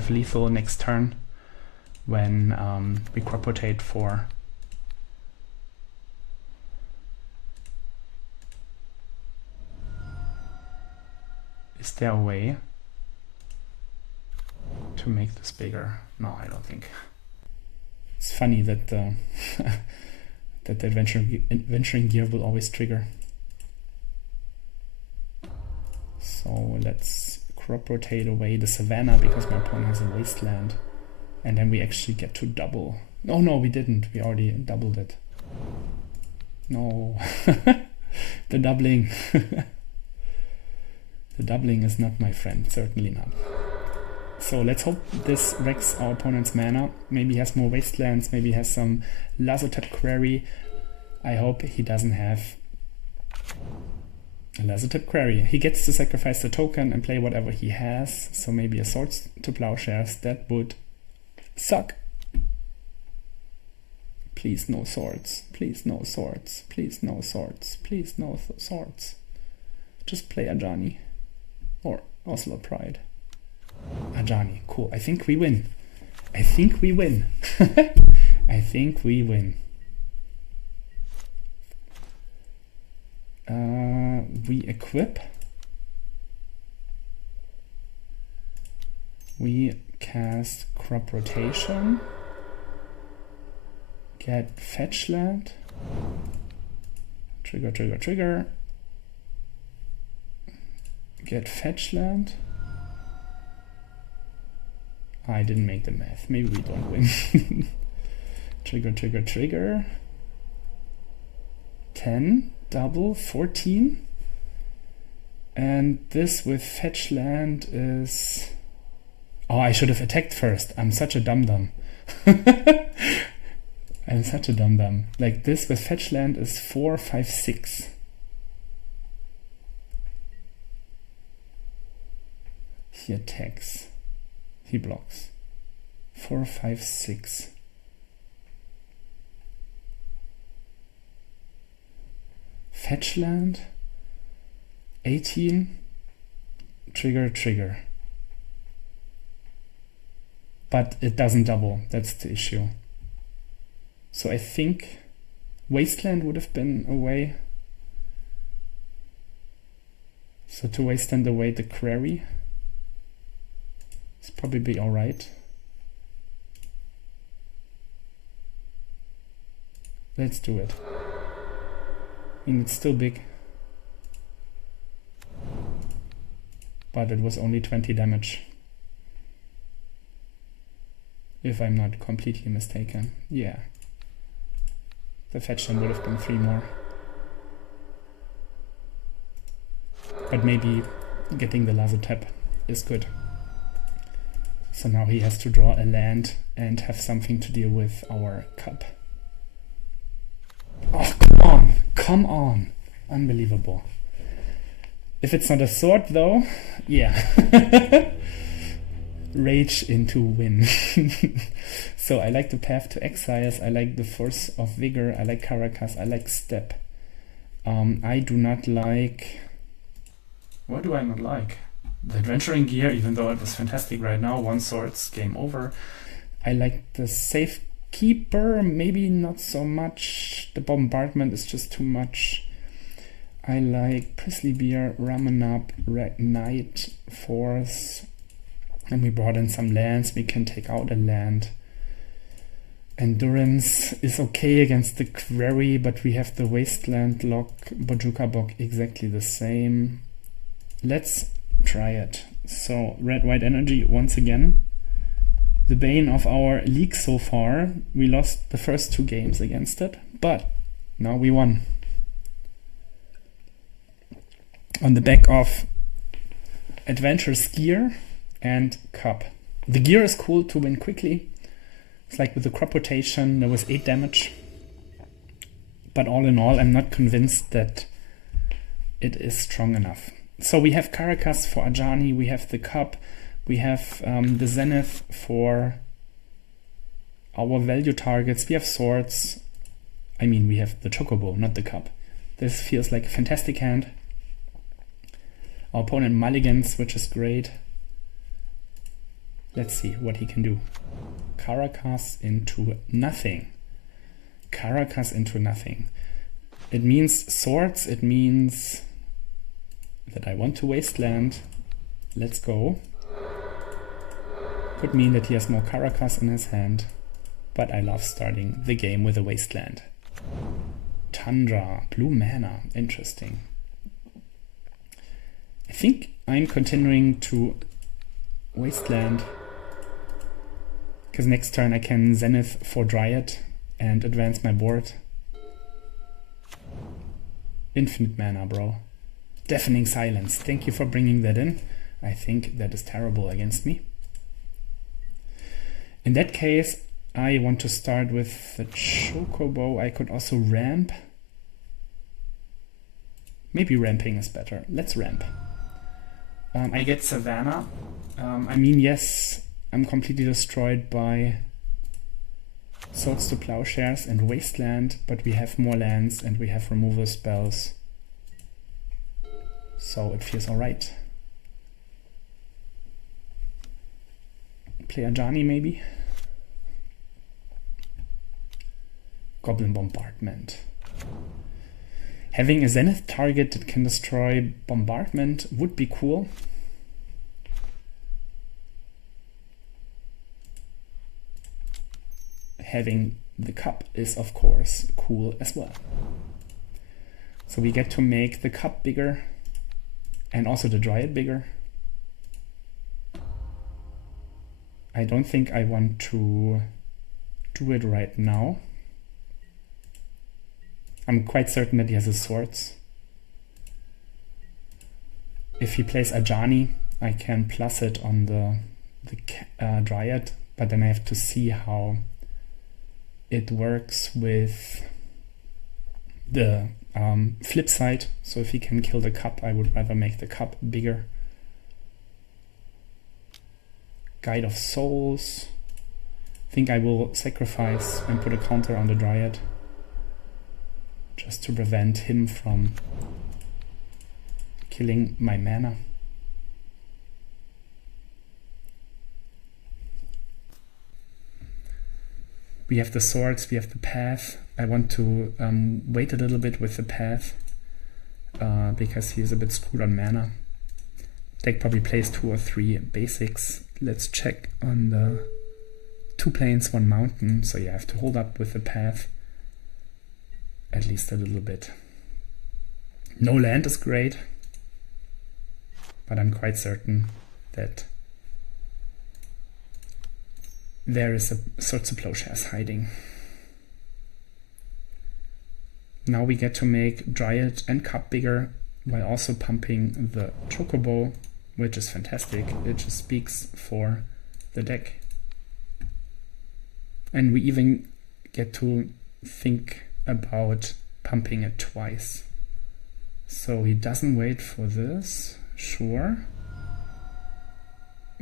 lethal next turn when we Crop Rotate for Is there a way to make this bigger? No, I don't think. It's funny that the that the adventuring gear will always trigger. So let's Crop Rotate away the Savannah because my opponent has a Wasteland. And then we actually get to double. Oh no, we didn't. We already doubled it. No. The doubling. The doubling is not my friend, certainly not. So let's hope this wrecks our opponent's mana. Maybe he has more Wastelands, maybe he has some Lazotep Quarry. I hope he doesn't have a Lazotep Quarry. He gets to sacrifice the token and play whatever he has, so maybe a Swords to Plowshares. That would suck. Please no swords, please no swords, please no swords, please no swords. Just play Ajani. Or Ocelot Pride. Ajani, cool. I think we win. I think we win. I think we win. We equip. We cast Crop Rotation. Get Fetch Land. Trigger, trigger, trigger. Get Fetch Land. I didn't make the math. Maybe we don't win. Trigger, trigger, trigger. 10, double, 14. And this with Fetch Land is... Oh, I should have attacked first. I'm such a dum-dum. I'm such a dum-dum. Like this with Fetch Land is 4, 5, 6. He attacks. He blocks. 4, 5, 6. Fetch Land. 18. Trigger, trigger. But it doesn't double. That's the issue. So I think Wasteland would have been a way. So to Wasteland away the Quarry. It's probably alright. Let's do it. I mean, it's still big. But it was only 20 damage. If I'm not completely mistaken. Yeah. The fetch then would have been 3 more. But maybe getting the Lazotep is good. So now he has to draw a land and have something to deal with our cup. Oh, come on! Come on! Unbelievable. If it's not a sword though, yeah. rage into win. So I like the Path to Exiles, I like the Force of Vigor, I like Caracas, I like Step. I do not like... What do I not like? The Adventuring Gear, even though it was fantastic right now. 1 Swords, game over. I like the Safekeeper, maybe not so much. The Bombardment is just too much. I like Priestly Beer, Ramanap, Knight, Force. And we brought in some lands. We can take out a land. Endurance is okay against the Quarry, but we have the Wasteland lock, Bojuka Bog exactly the same. Let's try it. So red-white energy once again. The bane of our league so far. We lost the first 2 games against it, but now we won. On the back of Adventurous Gear and Cup. The gear is cool to win quickly. It's like with the crop rotation, there was 8 damage. But all in all, I'm not convinced that it is strong enough. So we have Caracas for Ajani, we have the Cup, we have the Zenith for our value targets, we have Swords. I mean, we have the Chocobo, not the Cup. This feels like a fantastic hand. Our opponent mulligans, which is great. Let's see what he can do. Caracas into nothing. Caracas into nothing. It means Swords, it means that I want to Wasteland. Let's go. Could mean that he has more Caracas in his hand, but I love starting the game with a Wasteland. Tundra, blue mana, interesting. I think I'm continuing to Wasteland, because next turn I can Zenith for Dryad and advance my board. Infinite mana, bro. Deafening Silence. Thank you for bringing that in. I think that is terrible against me. In that case, I want to start with the Chocobo. I could also ramp. Maybe ramping is better. Let's ramp. I get Savannah. I mean, yes, I'm completely destroyed by Swords to Plowshares and Wasteland, but we have more lands and we have removal spells. So it feels alright. Play Ajani maybe. Goblin Bombardment. Having a Zenith target that can destroy Bombardment would be cool. Having the Cup is of course cool as well. So we get to make the Cup bigger and also the Dryad bigger. I don't think I want to do it right now. I'm quite certain that he has his Swords. If he plays Ajani, I can plus it on the Dryad, but then I have to see how it works with the flip side. So if he can kill the Cup, I would rather make the Cup bigger. Guide of Souls. I think I will sacrifice and put a counter on the Dryad, just to prevent him from killing my mana. We have the Swords, we have the Path. I want to wait a little bit with the Path because he is a bit screwed on mana. Deck probably plays 2 or 3 basics. Let's check on the 2 plains, 1 mountain. So yeah, I have to hold up with the Path at least a little bit. No land is great, but I'm quite certain that there is a Swords to Plowshares hiding. Now we get to make Dryad and Cup bigger while also pumping the Chocobo, which is fantastic. It just speaks for the deck. And we even get to think about pumping it twice. So he doesn't wait for this, sure.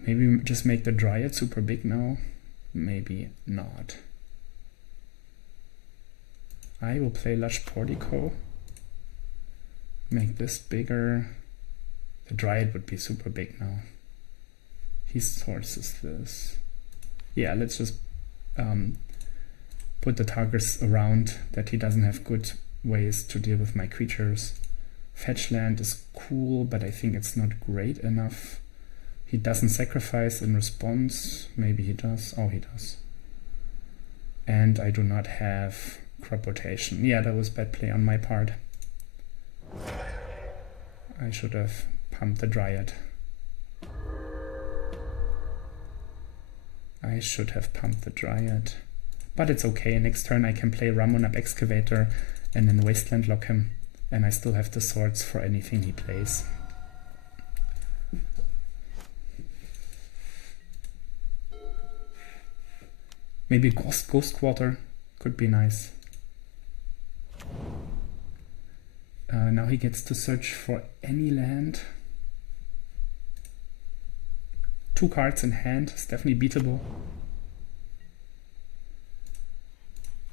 Maybe just make the Dryad super big now. Maybe not. I will play Lush Portico. Make this bigger. The Dryad would be super big now. He sources this. Yeah, let's just put the targets around that he doesn't have good ways to deal with my creatures. Fetch land is cool, but I think it's not great enough. He doesn't sacrifice in response. Maybe he does. Oh, he does. And I do not have crop rotation. Yeah, that was bad play on my part. I should have pumped the Dryad. I should have pumped the Dryad. But it's okay. Next turn I can play Ramunap Excavator and then Wasteland lock him. And I still have the swords for anything he plays. Maybe Ghost Quarter could be nice. Now he gets to search for any land. 2 cards in hand, it's definitely beatable.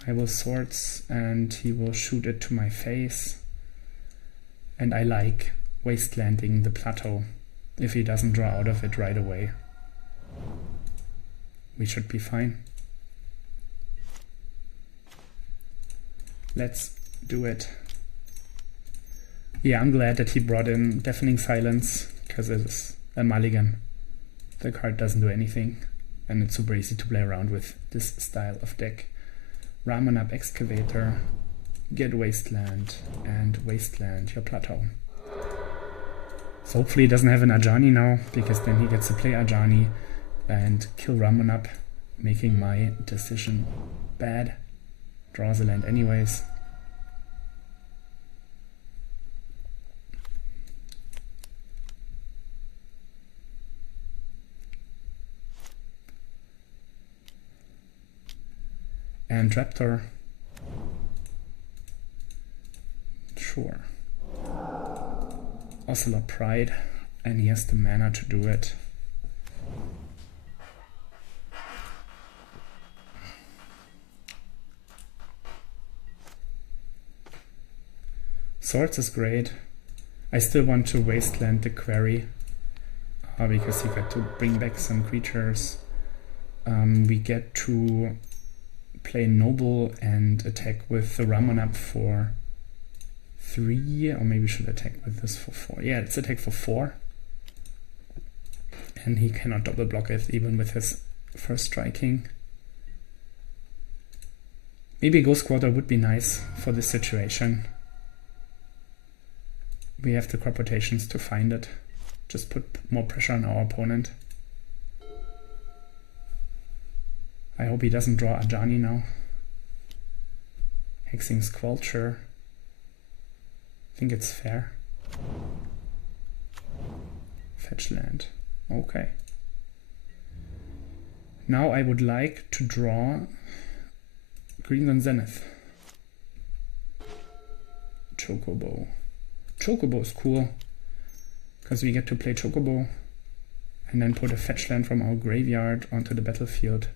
I will swords and he will shoot it to my face. And I like wastelanding the plateau if he doesn't draw out of it right away. We should be fine. Let's do it. Yeah, I'm glad that he brought in Deafening Silence, because it is a mulligan. The card doesn't do anything, and it's super easy to play around with this style of deck. Ramunap Excavator, get Wasteland, and Wasteland your plateau. So hopefully he doesn't have an Ajani now, because then he gets to play Ajani and kill Ramunap, making my decision bad. Draws a land anyways. And Raptor. Sure. Ocelot Pride, and he has the mana to do it. Swords is great. I still want to wasteland the Quarry because he got to bring back some creatures. We get to play Noble and attack with the Ramunap for 3, or maybe we should attack with this for 4. Yeah, let's attack for 4. And he cannot double block it even with his first striking. Maybe Ghost Quarter would be nice for this situation. We have the crop rotations to find it. Just put more pressure on our opponent. I hope he doesn't draw Ajani now. Hexing Squelcher. I think it's fair. Fetch land. Okay. Now I would like to draw Greenland Zenith. Chocobo. Chocobo is cool, because we get to play Chocobo and then put a fetch land from our graveyard onto the battlefield.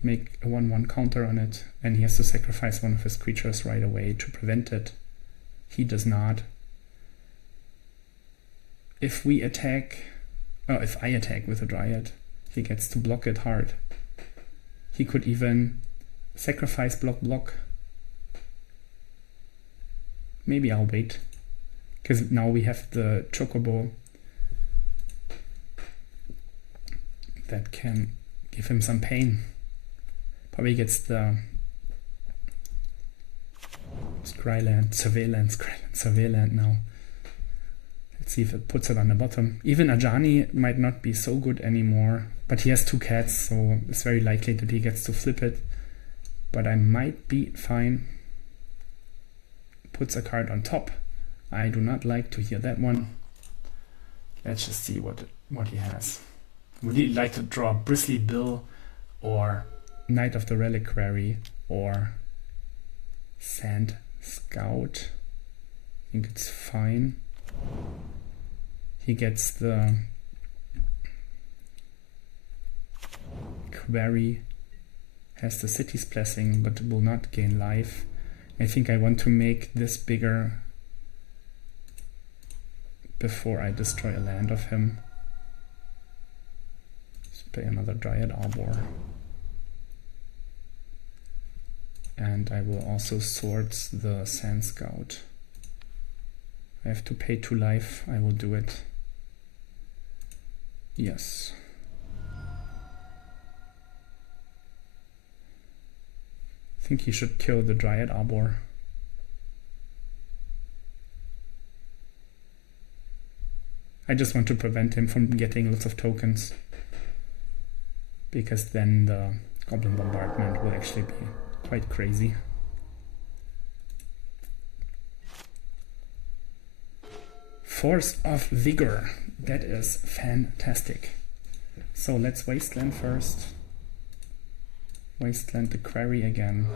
Make a 1/1 counter on it, and he has to sacrifice one of his creatures right away to prevent it. He does not. If we attack, if I attack with a Dryad, he gets to block it hard. He could even sacrifice block. Maybe I'll wait, because now we have the Chocobo that can give him some pain. Probably gets the Surveilland now. Let's see if it puts it on the bottom. Even Ajani might not be so good anymore, but he has 2 cats, so it's very likely that he gets to flip it. But I might be fine. Puts a card on top. I do not like to hear that one. Let's just see what he has. Would he like to draw Bristly Bill or Knight of the Reliquary or Sand Scout? I think it's fine. He gets the Quarry has the City's Blessing, but will not gain life. I think I want to make this bigger before I destroy a land of him. Let's play another Dryad Arbor. And I will also Swords the Sand Scout. I have to pay 2 life, I will do it. Yes. I think he should kill the Dryad Arbor. I just want to prevent him from getting lots of tokens, because then the Goblin Bombardment will actually be quite crazy. Force of Vigor, that is fantastic. So let's Wasteland first. Wasteland the Quarry again.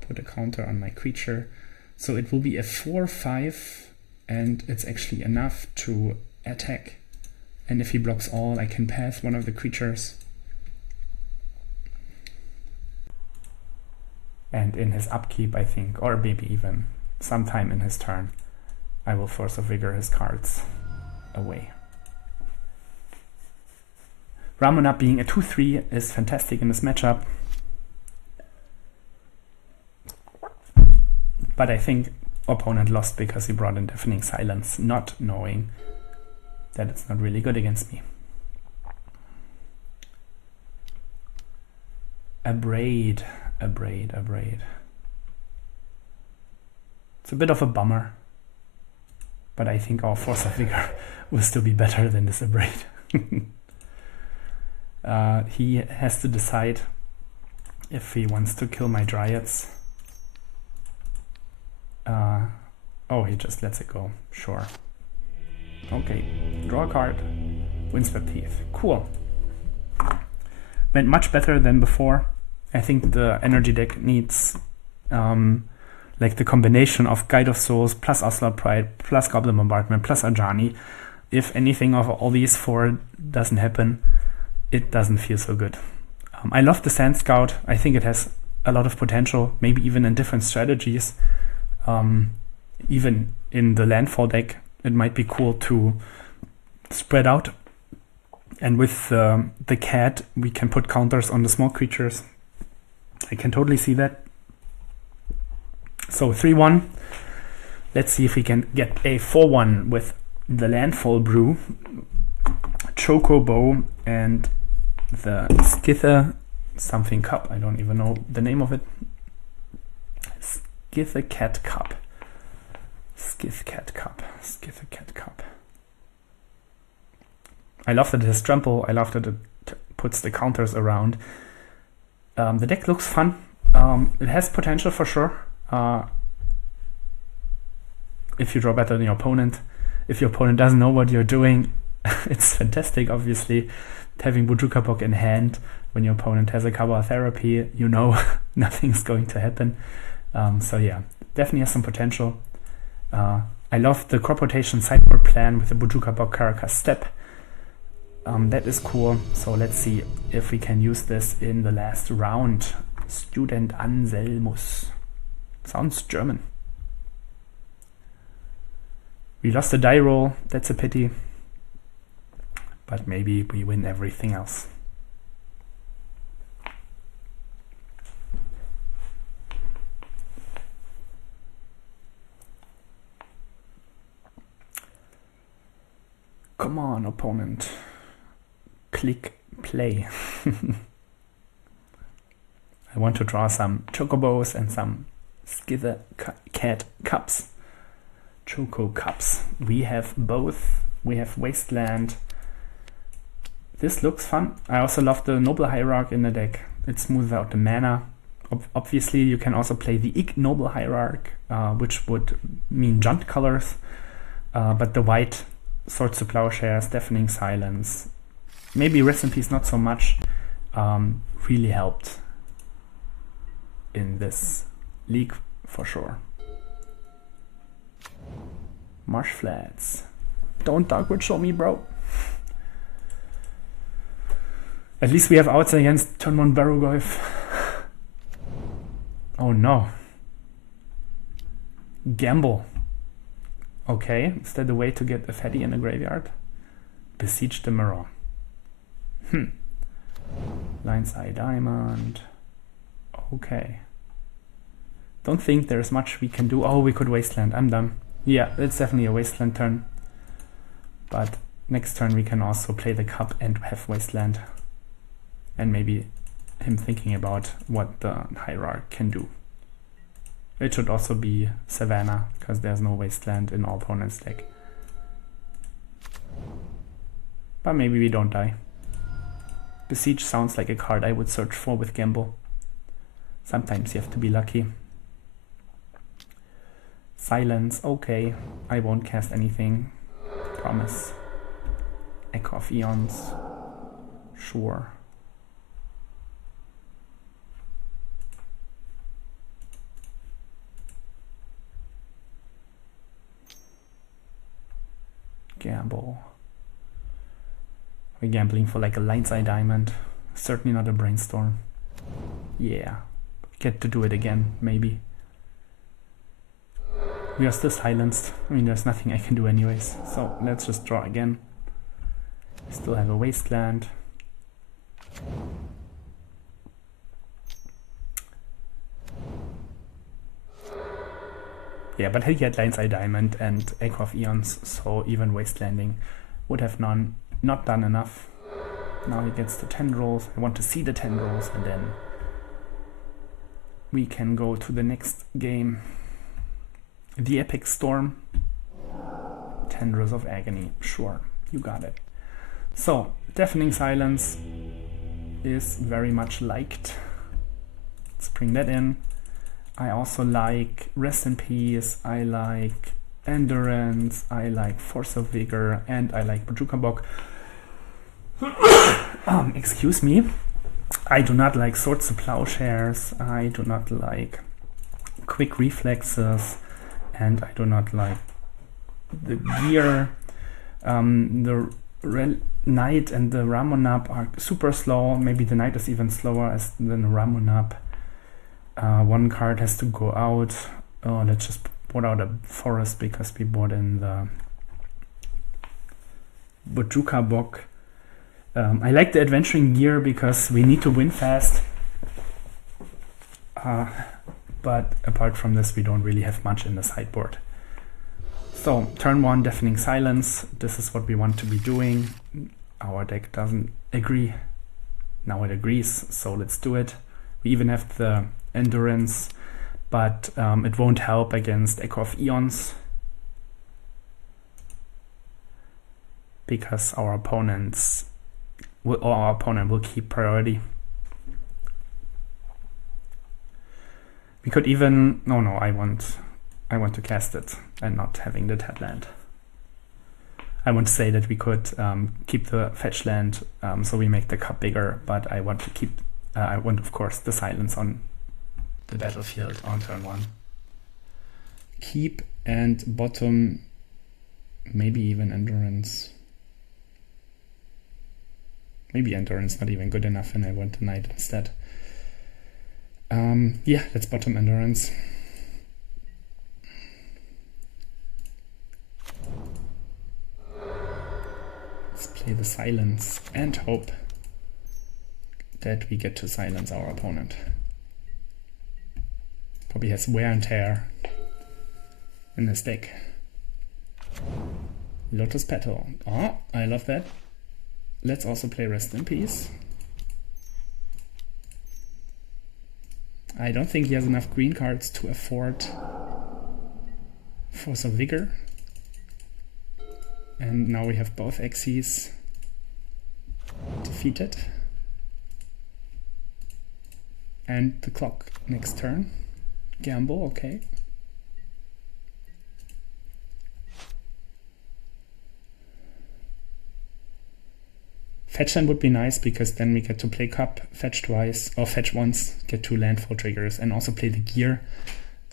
Put a counter on my creature. So it will be a 4/5, and it's actually enough to attack. And if he blocks all, I can pass one of the creatures. And in his upkeep, I think, or maybe even sometime in his turn, I will Force of Vigor his cards away. Ramona being a 2/3 is fantastic in this matchup. But I think opponent lost because he brought in Deafening Silence, not knowing that it's not really good against me. Abrade. It's a bit of a bummer, but I think our Force of Vigor will still be better than this Abrade. He has to decide if he wants to kill my Dryads. Oh, he just lets it go. Sure. Okay, draw a card. Windswept Heath. Cool. Went much better than before. I think the energy deck needs like the combination of Guide of Souls plus Oslar Pride plus Goblin Bombardment plus Ajani. If anything of all these 4 doesn't happen, it doesn't feel so good. I love the Sand Scout. I think it has a lot of potential, maybe even in different strategies. Even in the Landfall deck, it might be cool to spread out. And with the cat, we can put counters on the small creatures. I can totally see that. So 3-1. Let's see if we can get a 4-1 with the Landfall Brew, Chocobo, and the Skither something cup. I don't even know the name of it. Skither Cat Cup. Skith Cat Cup. Skither Cat Cup. I love that it has trample. I love that it puts the counters around. The deck looks fun. It has potential for sure. If you draw better than your opponent. If your opponent doesn't know what you're doing, it's fantastic, obviously. Having Bojuka Book in hand when your opponent has a Kabbalah Therapy, you know nothing's going to happen. So yeah, definitely has some potential. I love the crop rotation sideboard plan with the Bojuka Book Caracas step. That is cool. So let's see if we can use this in the last round. Student Anselmus. Sounds German. We lost a die roll. That's a pity. But maybe we win everything else. Come on, opponent. Click play. I want to draw some Chocobos and some Skither Cat Cups. Choco Cups. We have both. We have Wasteland. This looks fun. I also love the Noble Hierarch in the deck. It smooths out the mana. Obviously, you can also play the Ignoble Hierarch, which would mean Junt colors. But the white Swords to Plowshares, Deafening Silence, maybe Rest in Peace not so much, really helped in this league for sure. Marsh Flats. Don't Dark Ritual me, bro. At least we have outs against turn 1 Barrogoyf. Oh no. Gamble. Okay, is that the way to get a fatty in the graveyard? Besiege the mirror. Lion's Eye Diamond. Okay. Don't think there's much we can do. Oh, we could Wasteland. I'm done. Yeah, it's definitely a Wasteland turn. But next turn we can also play the cup and have Wasteland. And maybe him thinking about what the Hierarch can do. It should also be Savannah, because there's no Wasteland in our opponent's deck. But maybe we don't die. Besiege sounds like a card I would search for with Gamble. Sometimes you have to be lucky. Silence, okay. I won't cast anything. Promise. Echo of Eons. Sure. Gamble. We're gambling for like a Lion's Eye Diamond. Certainly not a Brainstorm. Yeah. Get to do it again, maybe. We are still silenced. I mean, there's nothing I can do anyways. So let's just draw again. Still have a Wasteland. Yeah, but he had Lion's Eye Diamond and Echo of Eons, so even Wastelanding would have not done enough. Now he gets the Tendrils. I want to see the Tendrils, and then we can go to the next game. The Epic Storm. Tendrils of Agony. Sure, you got it. So, Deafening Silence is very much liked. Let's bring that in. I also like Rest in Peace, I like Endurance, I like Force of Vigor, and I like Bojuka Bok. Excuse me. I do not like Swords to Plowshares, I do not like Quick Reflexes, and I do not like the gear. The Knight and the Ramonap are super slow. Maybe the Knight is even slower than the Ramonap. One card has to go out. Oh, let's just put out a Forest because we bought in the Bojuka Bok. I like the Adventuring Gear because we need to win fast. But apart from this, we don't really have much in the sideboard. So, turn 1, Deafening Silence. This is what we want to be doing. Our deck doesn't agree. Now it agrees, so let's do it. We even have the Endurance, but it won't help against Echo of Eons because our opponent will keep priority. We could even I want to cast it and not having the tap land. I want to say that we could keep the fetch land, so we make the cup bigger, but I want to keep I want, of course, the silence on the battlefield on turn 1. Keep and bottom, maybe even Endurance. Maybe Endurance not even good enough and I want the Knight instead. Yeah, let's bottom Endurance. Let's play the silence and hope that we get to silence our opponent. Probably has wear and tear in his deck. Lotus Petal. Oh, I love that. Let's also play Rest in Peace. I don't think he has enough green cards to afford Force of Vigor. And now we have both Xyz defeated. And the clock next turn. Gamble, okay. Fetchland would be nice because then we get to play cup, fetch twice, or fetch once, get 2 landfall triggers, and also play the gear.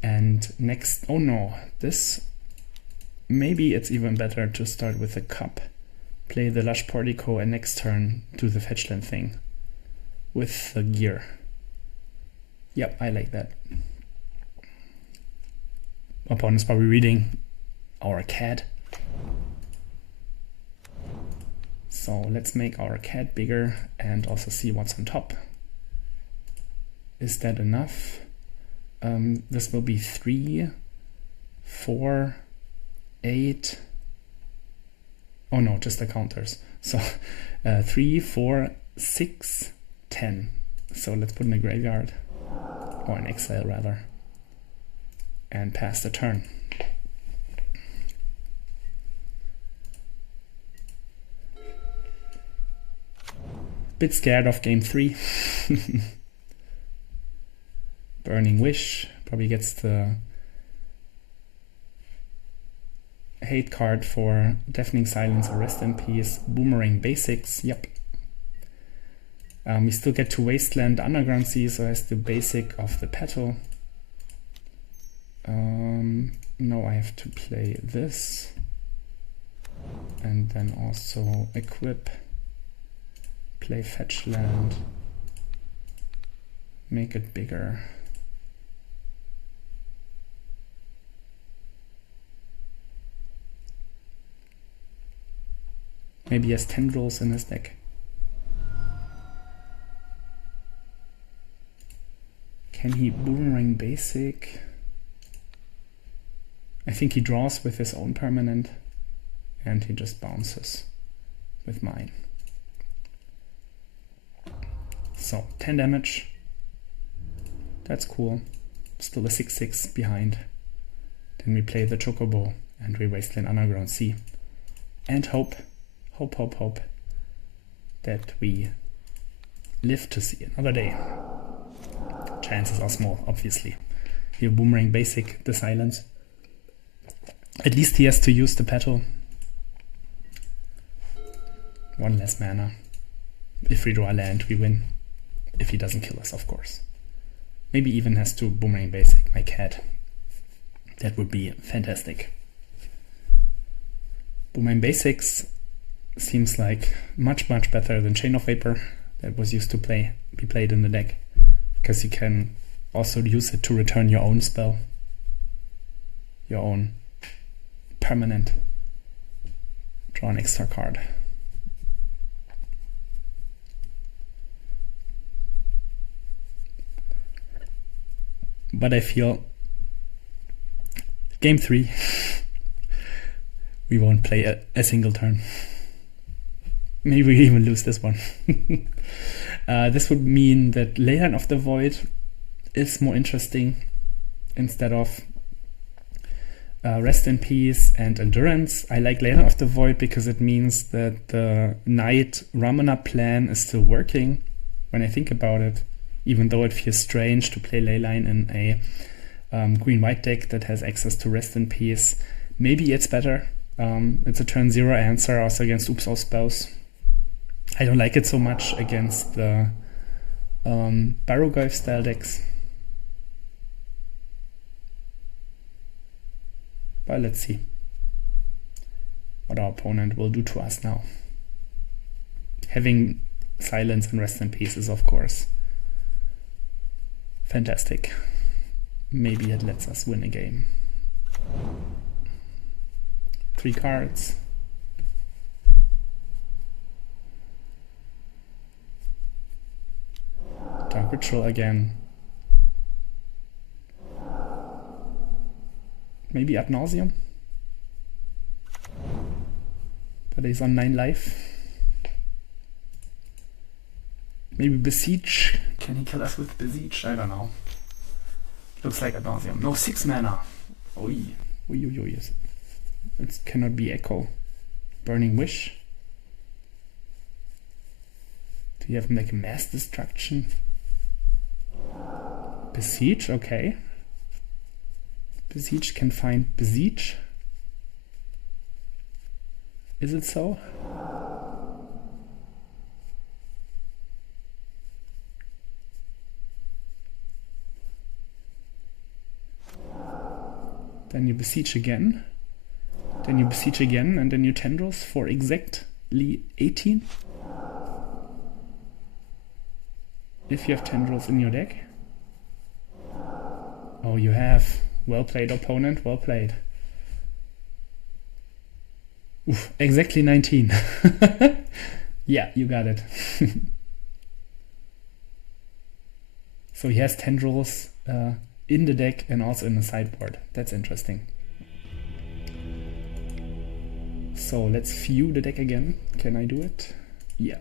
And next, oh no, this, maybe it's even better to start with the cup. Play the Lush Portico and next turn do the fetchland thing. with the gear. Yep, I like that. Opponent's probably reading our cat. So let's make our cat bigger and also see what's on top. Is that enough? This will be 3, 4, 8. Oh no, just the counters. So 3, 4, 6, 10. So let's put in a graveyard, or an exile rather, and pass the turn. Bit scared of game 3. Burning Wish probably gets the hate card for Deafening Silence or Rest in Peace. Boomerang Basics, yep. We still get to Wasteland Underground Sea, so has the basic of the petal. No, I have to play this. And then also equip. Play Fetch Land. Make it bigger. Maybe he has Tendrils in his deck. Can he Boomerang Basic? I think he draws with his own permanent and he just bounces with mine. So 10 damage. That's cool. Still a 6/6 behind. Then we play the Chocobo and we Wasteland Underground Sea. And hope that we live to see another day. Chances are small, obviously. He'll Boomerang Basic the Silence. At least he has to use the petal. 1 less mana. If we draw a land, we win. If he doesn't kill us, of course. Maybe even has to Boomerang Basic my cat. That would be fantastic. Boomerang Basics seems like much better than Chain of Vapor that was used to be played in the deck, because you can also use it to return your own spell, your own permanent, draw an extra card. But I feel game 3 we won't play a single turn. Maybe we even lose this one. This would mean that Leyline of the Void is more interesting instead of Rest in Peace and Endurance. I like Leyline of the Void because it means that the Knight Ramana plan is still working when I think about it, even though it feels strange to play Leyline in a green-white deck that has access to Rest in Peace. Maybe it's better. It's a turn 0 answer also against Oops All Spells. I don't like it so much against the Barrowgulf style decks. But let's see what our opponent will do to us now. Having Silence and Rest in Peace is, of course, fantastic. Maybe it lets us win a game. 3 cards. Dark Ritual again. Maybe Ad Nauseam. But he's on 9 life. Maybe Besiege. Can he kill us with Besiege? I don't know. Looks like Ad Nauseam. No, 6 mana. Oi. Oi. It cannot be Echo. Burning Wish. Do you have like Mass Destruction? Besiege, okay. Besiege can find Besiege. Is it so? Then you Besiege again. Then you Besiege again, and then you Tendrils for exactly 18. if you have tendrils in your deck. Oh, you have. Well played, opponent, well played. Oof, exactly 19. Yeah, you got it. So he has tendrils in the deck and also in the sideboard. That's interesting. So let's view the deck again. Can I do it? Yeah.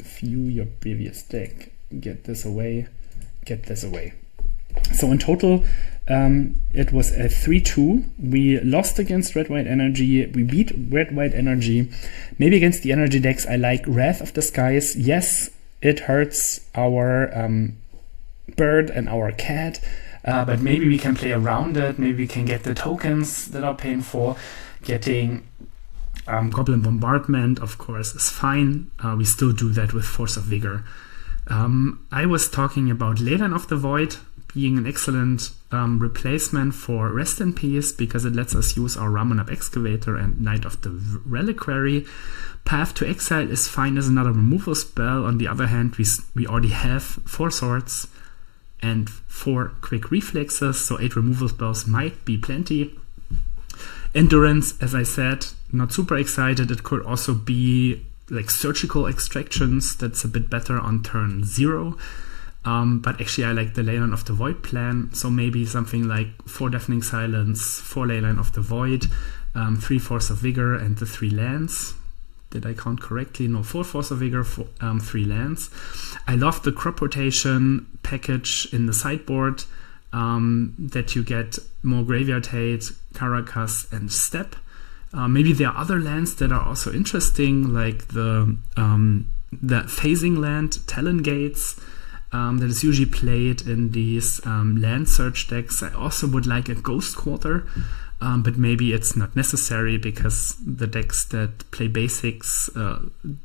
View your previous deck. Get this away. Get this away. So in total, it was a 3-2. We lost against Red-White Energy. We beat Red-White Energy. Maybe against the energy decks, I like Wrath of the Skies. Yes, it hurts our bird and our cat, but maybe we can play around it. Maybe we can get the tokens that are painful. Getting Goblin Bombardment, of course, is fine. We still do that with Force of Vigor. I was talking about Leyline of the Void being an excellent replacement for Rest in Peace because it lets us use our Ramunap Excavator and Knight of the Reliquary. Path to Exile is fine as another removal spell. On the other hand, we already have 4 swords and 4 quick reflexes, so 8 removal spells might be plenty. Endurance, as I said, not super excited. It could also be like Surgical Extractions. That's a bit better on turn 0. But actually I like the Leyline of the Void plan, so maybe something like 4 Deafening Silence, 4 Leyline of the Void, 3 Force of Vigor, and the 3 lands. Did I count correctly? No, 4 Force of Vigor, 3 lands. I love the crop rotation package in the sideboard, that you get more Graveyard Hate, Caracas, and Step. Maybe there are other lands that are also interesting, like the phasing land, Talon Gates, that is usually played in these land search decks. I also would like a Ghost Quarter, but maybe it's not necessary because the decks that play basics,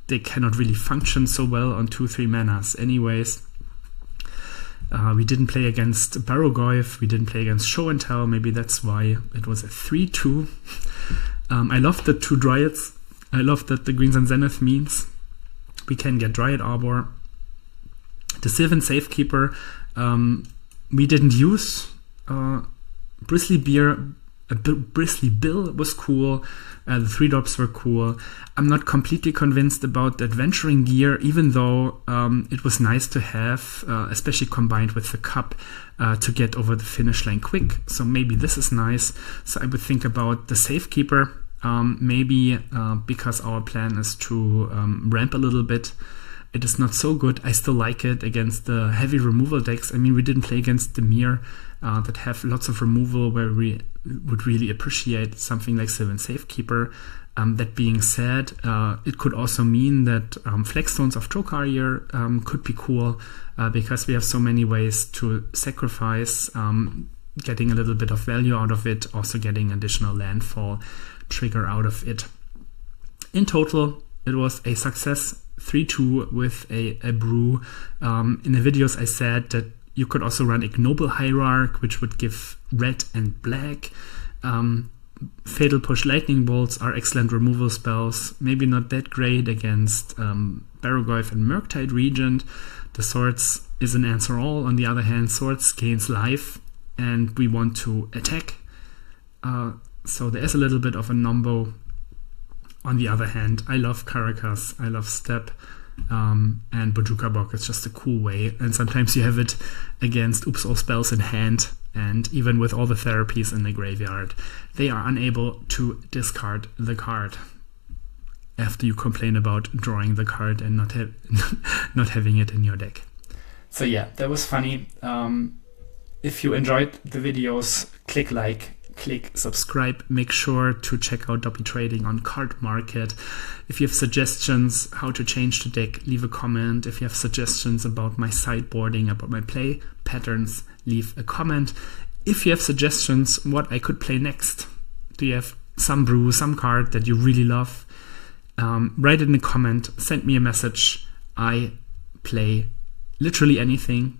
they cannot really function so well on 2-3 manas anyways. We didn't play against Barrogoyf, we didn't play against Show and Tell, maybe that's why it was a 3-2. I love the 2 Dryads. I love that the Greens and Zenith means we can get Dryad Arbor. The Sylvan Safekeeper, we didn't use. Bristly Bill was cool. The 3-drops were cool. I'm not completely convinced about the Adventuring Gear, even though it was nice to have, especially combined with the Cup, to get over the finish line quick. So maybe this is nice. So I would think about the Safekeeper, maybe because our plan is to ramp a little bit. It is not so good. I still like it against the heavy removal decks. I mean, we didn't play against Dimir that have lots of removal where we would really appreciate something like Sylvan Safekeeper. That being said, it could also mean that Flagstones of Trocarrier could be cool because we have so many ways to sacrifice, getting a little bit of value out of it, also getting additional landfall trigger out of it. In total, it was a success. 3-2 with a brew. In the videos I said that you could also run Ignoble Hierarch, which would give red and black. Fatal Push Lightning Bolts are excellent removal spells. Maybe not that great against Barrogoyf and Murktide Regent. The Swords is an answer all. On the other hand, Swords gains life and we want to attack. So there is a little bit of a numbo. On the other hand, I love Caracas, I love Step, and Bojuka Bog is just a cool way. And sometimes you have it against Oops All Spells in hand, and even with all the therapies in the graveyard, they are unable to discard the card after you complain about drawing the card and not having it in your deck. So yeah, that was funny. If you enjoyed the videos, click like. Click subscribe. Make sure to check out Doppy Trading on Card Market. If you have suggestions how to change the deck, leave a comment. If you have suggestions about my sideboarding, about my play patterns, leave a comment. If you have suggestions what I could play next, do you have some brew, some card that you really love, write it in a comment, send me a message. I play literally anything.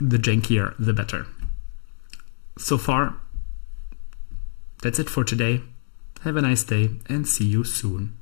The jankier, the better. So far, that's it for today. Have a nice day and see you soon.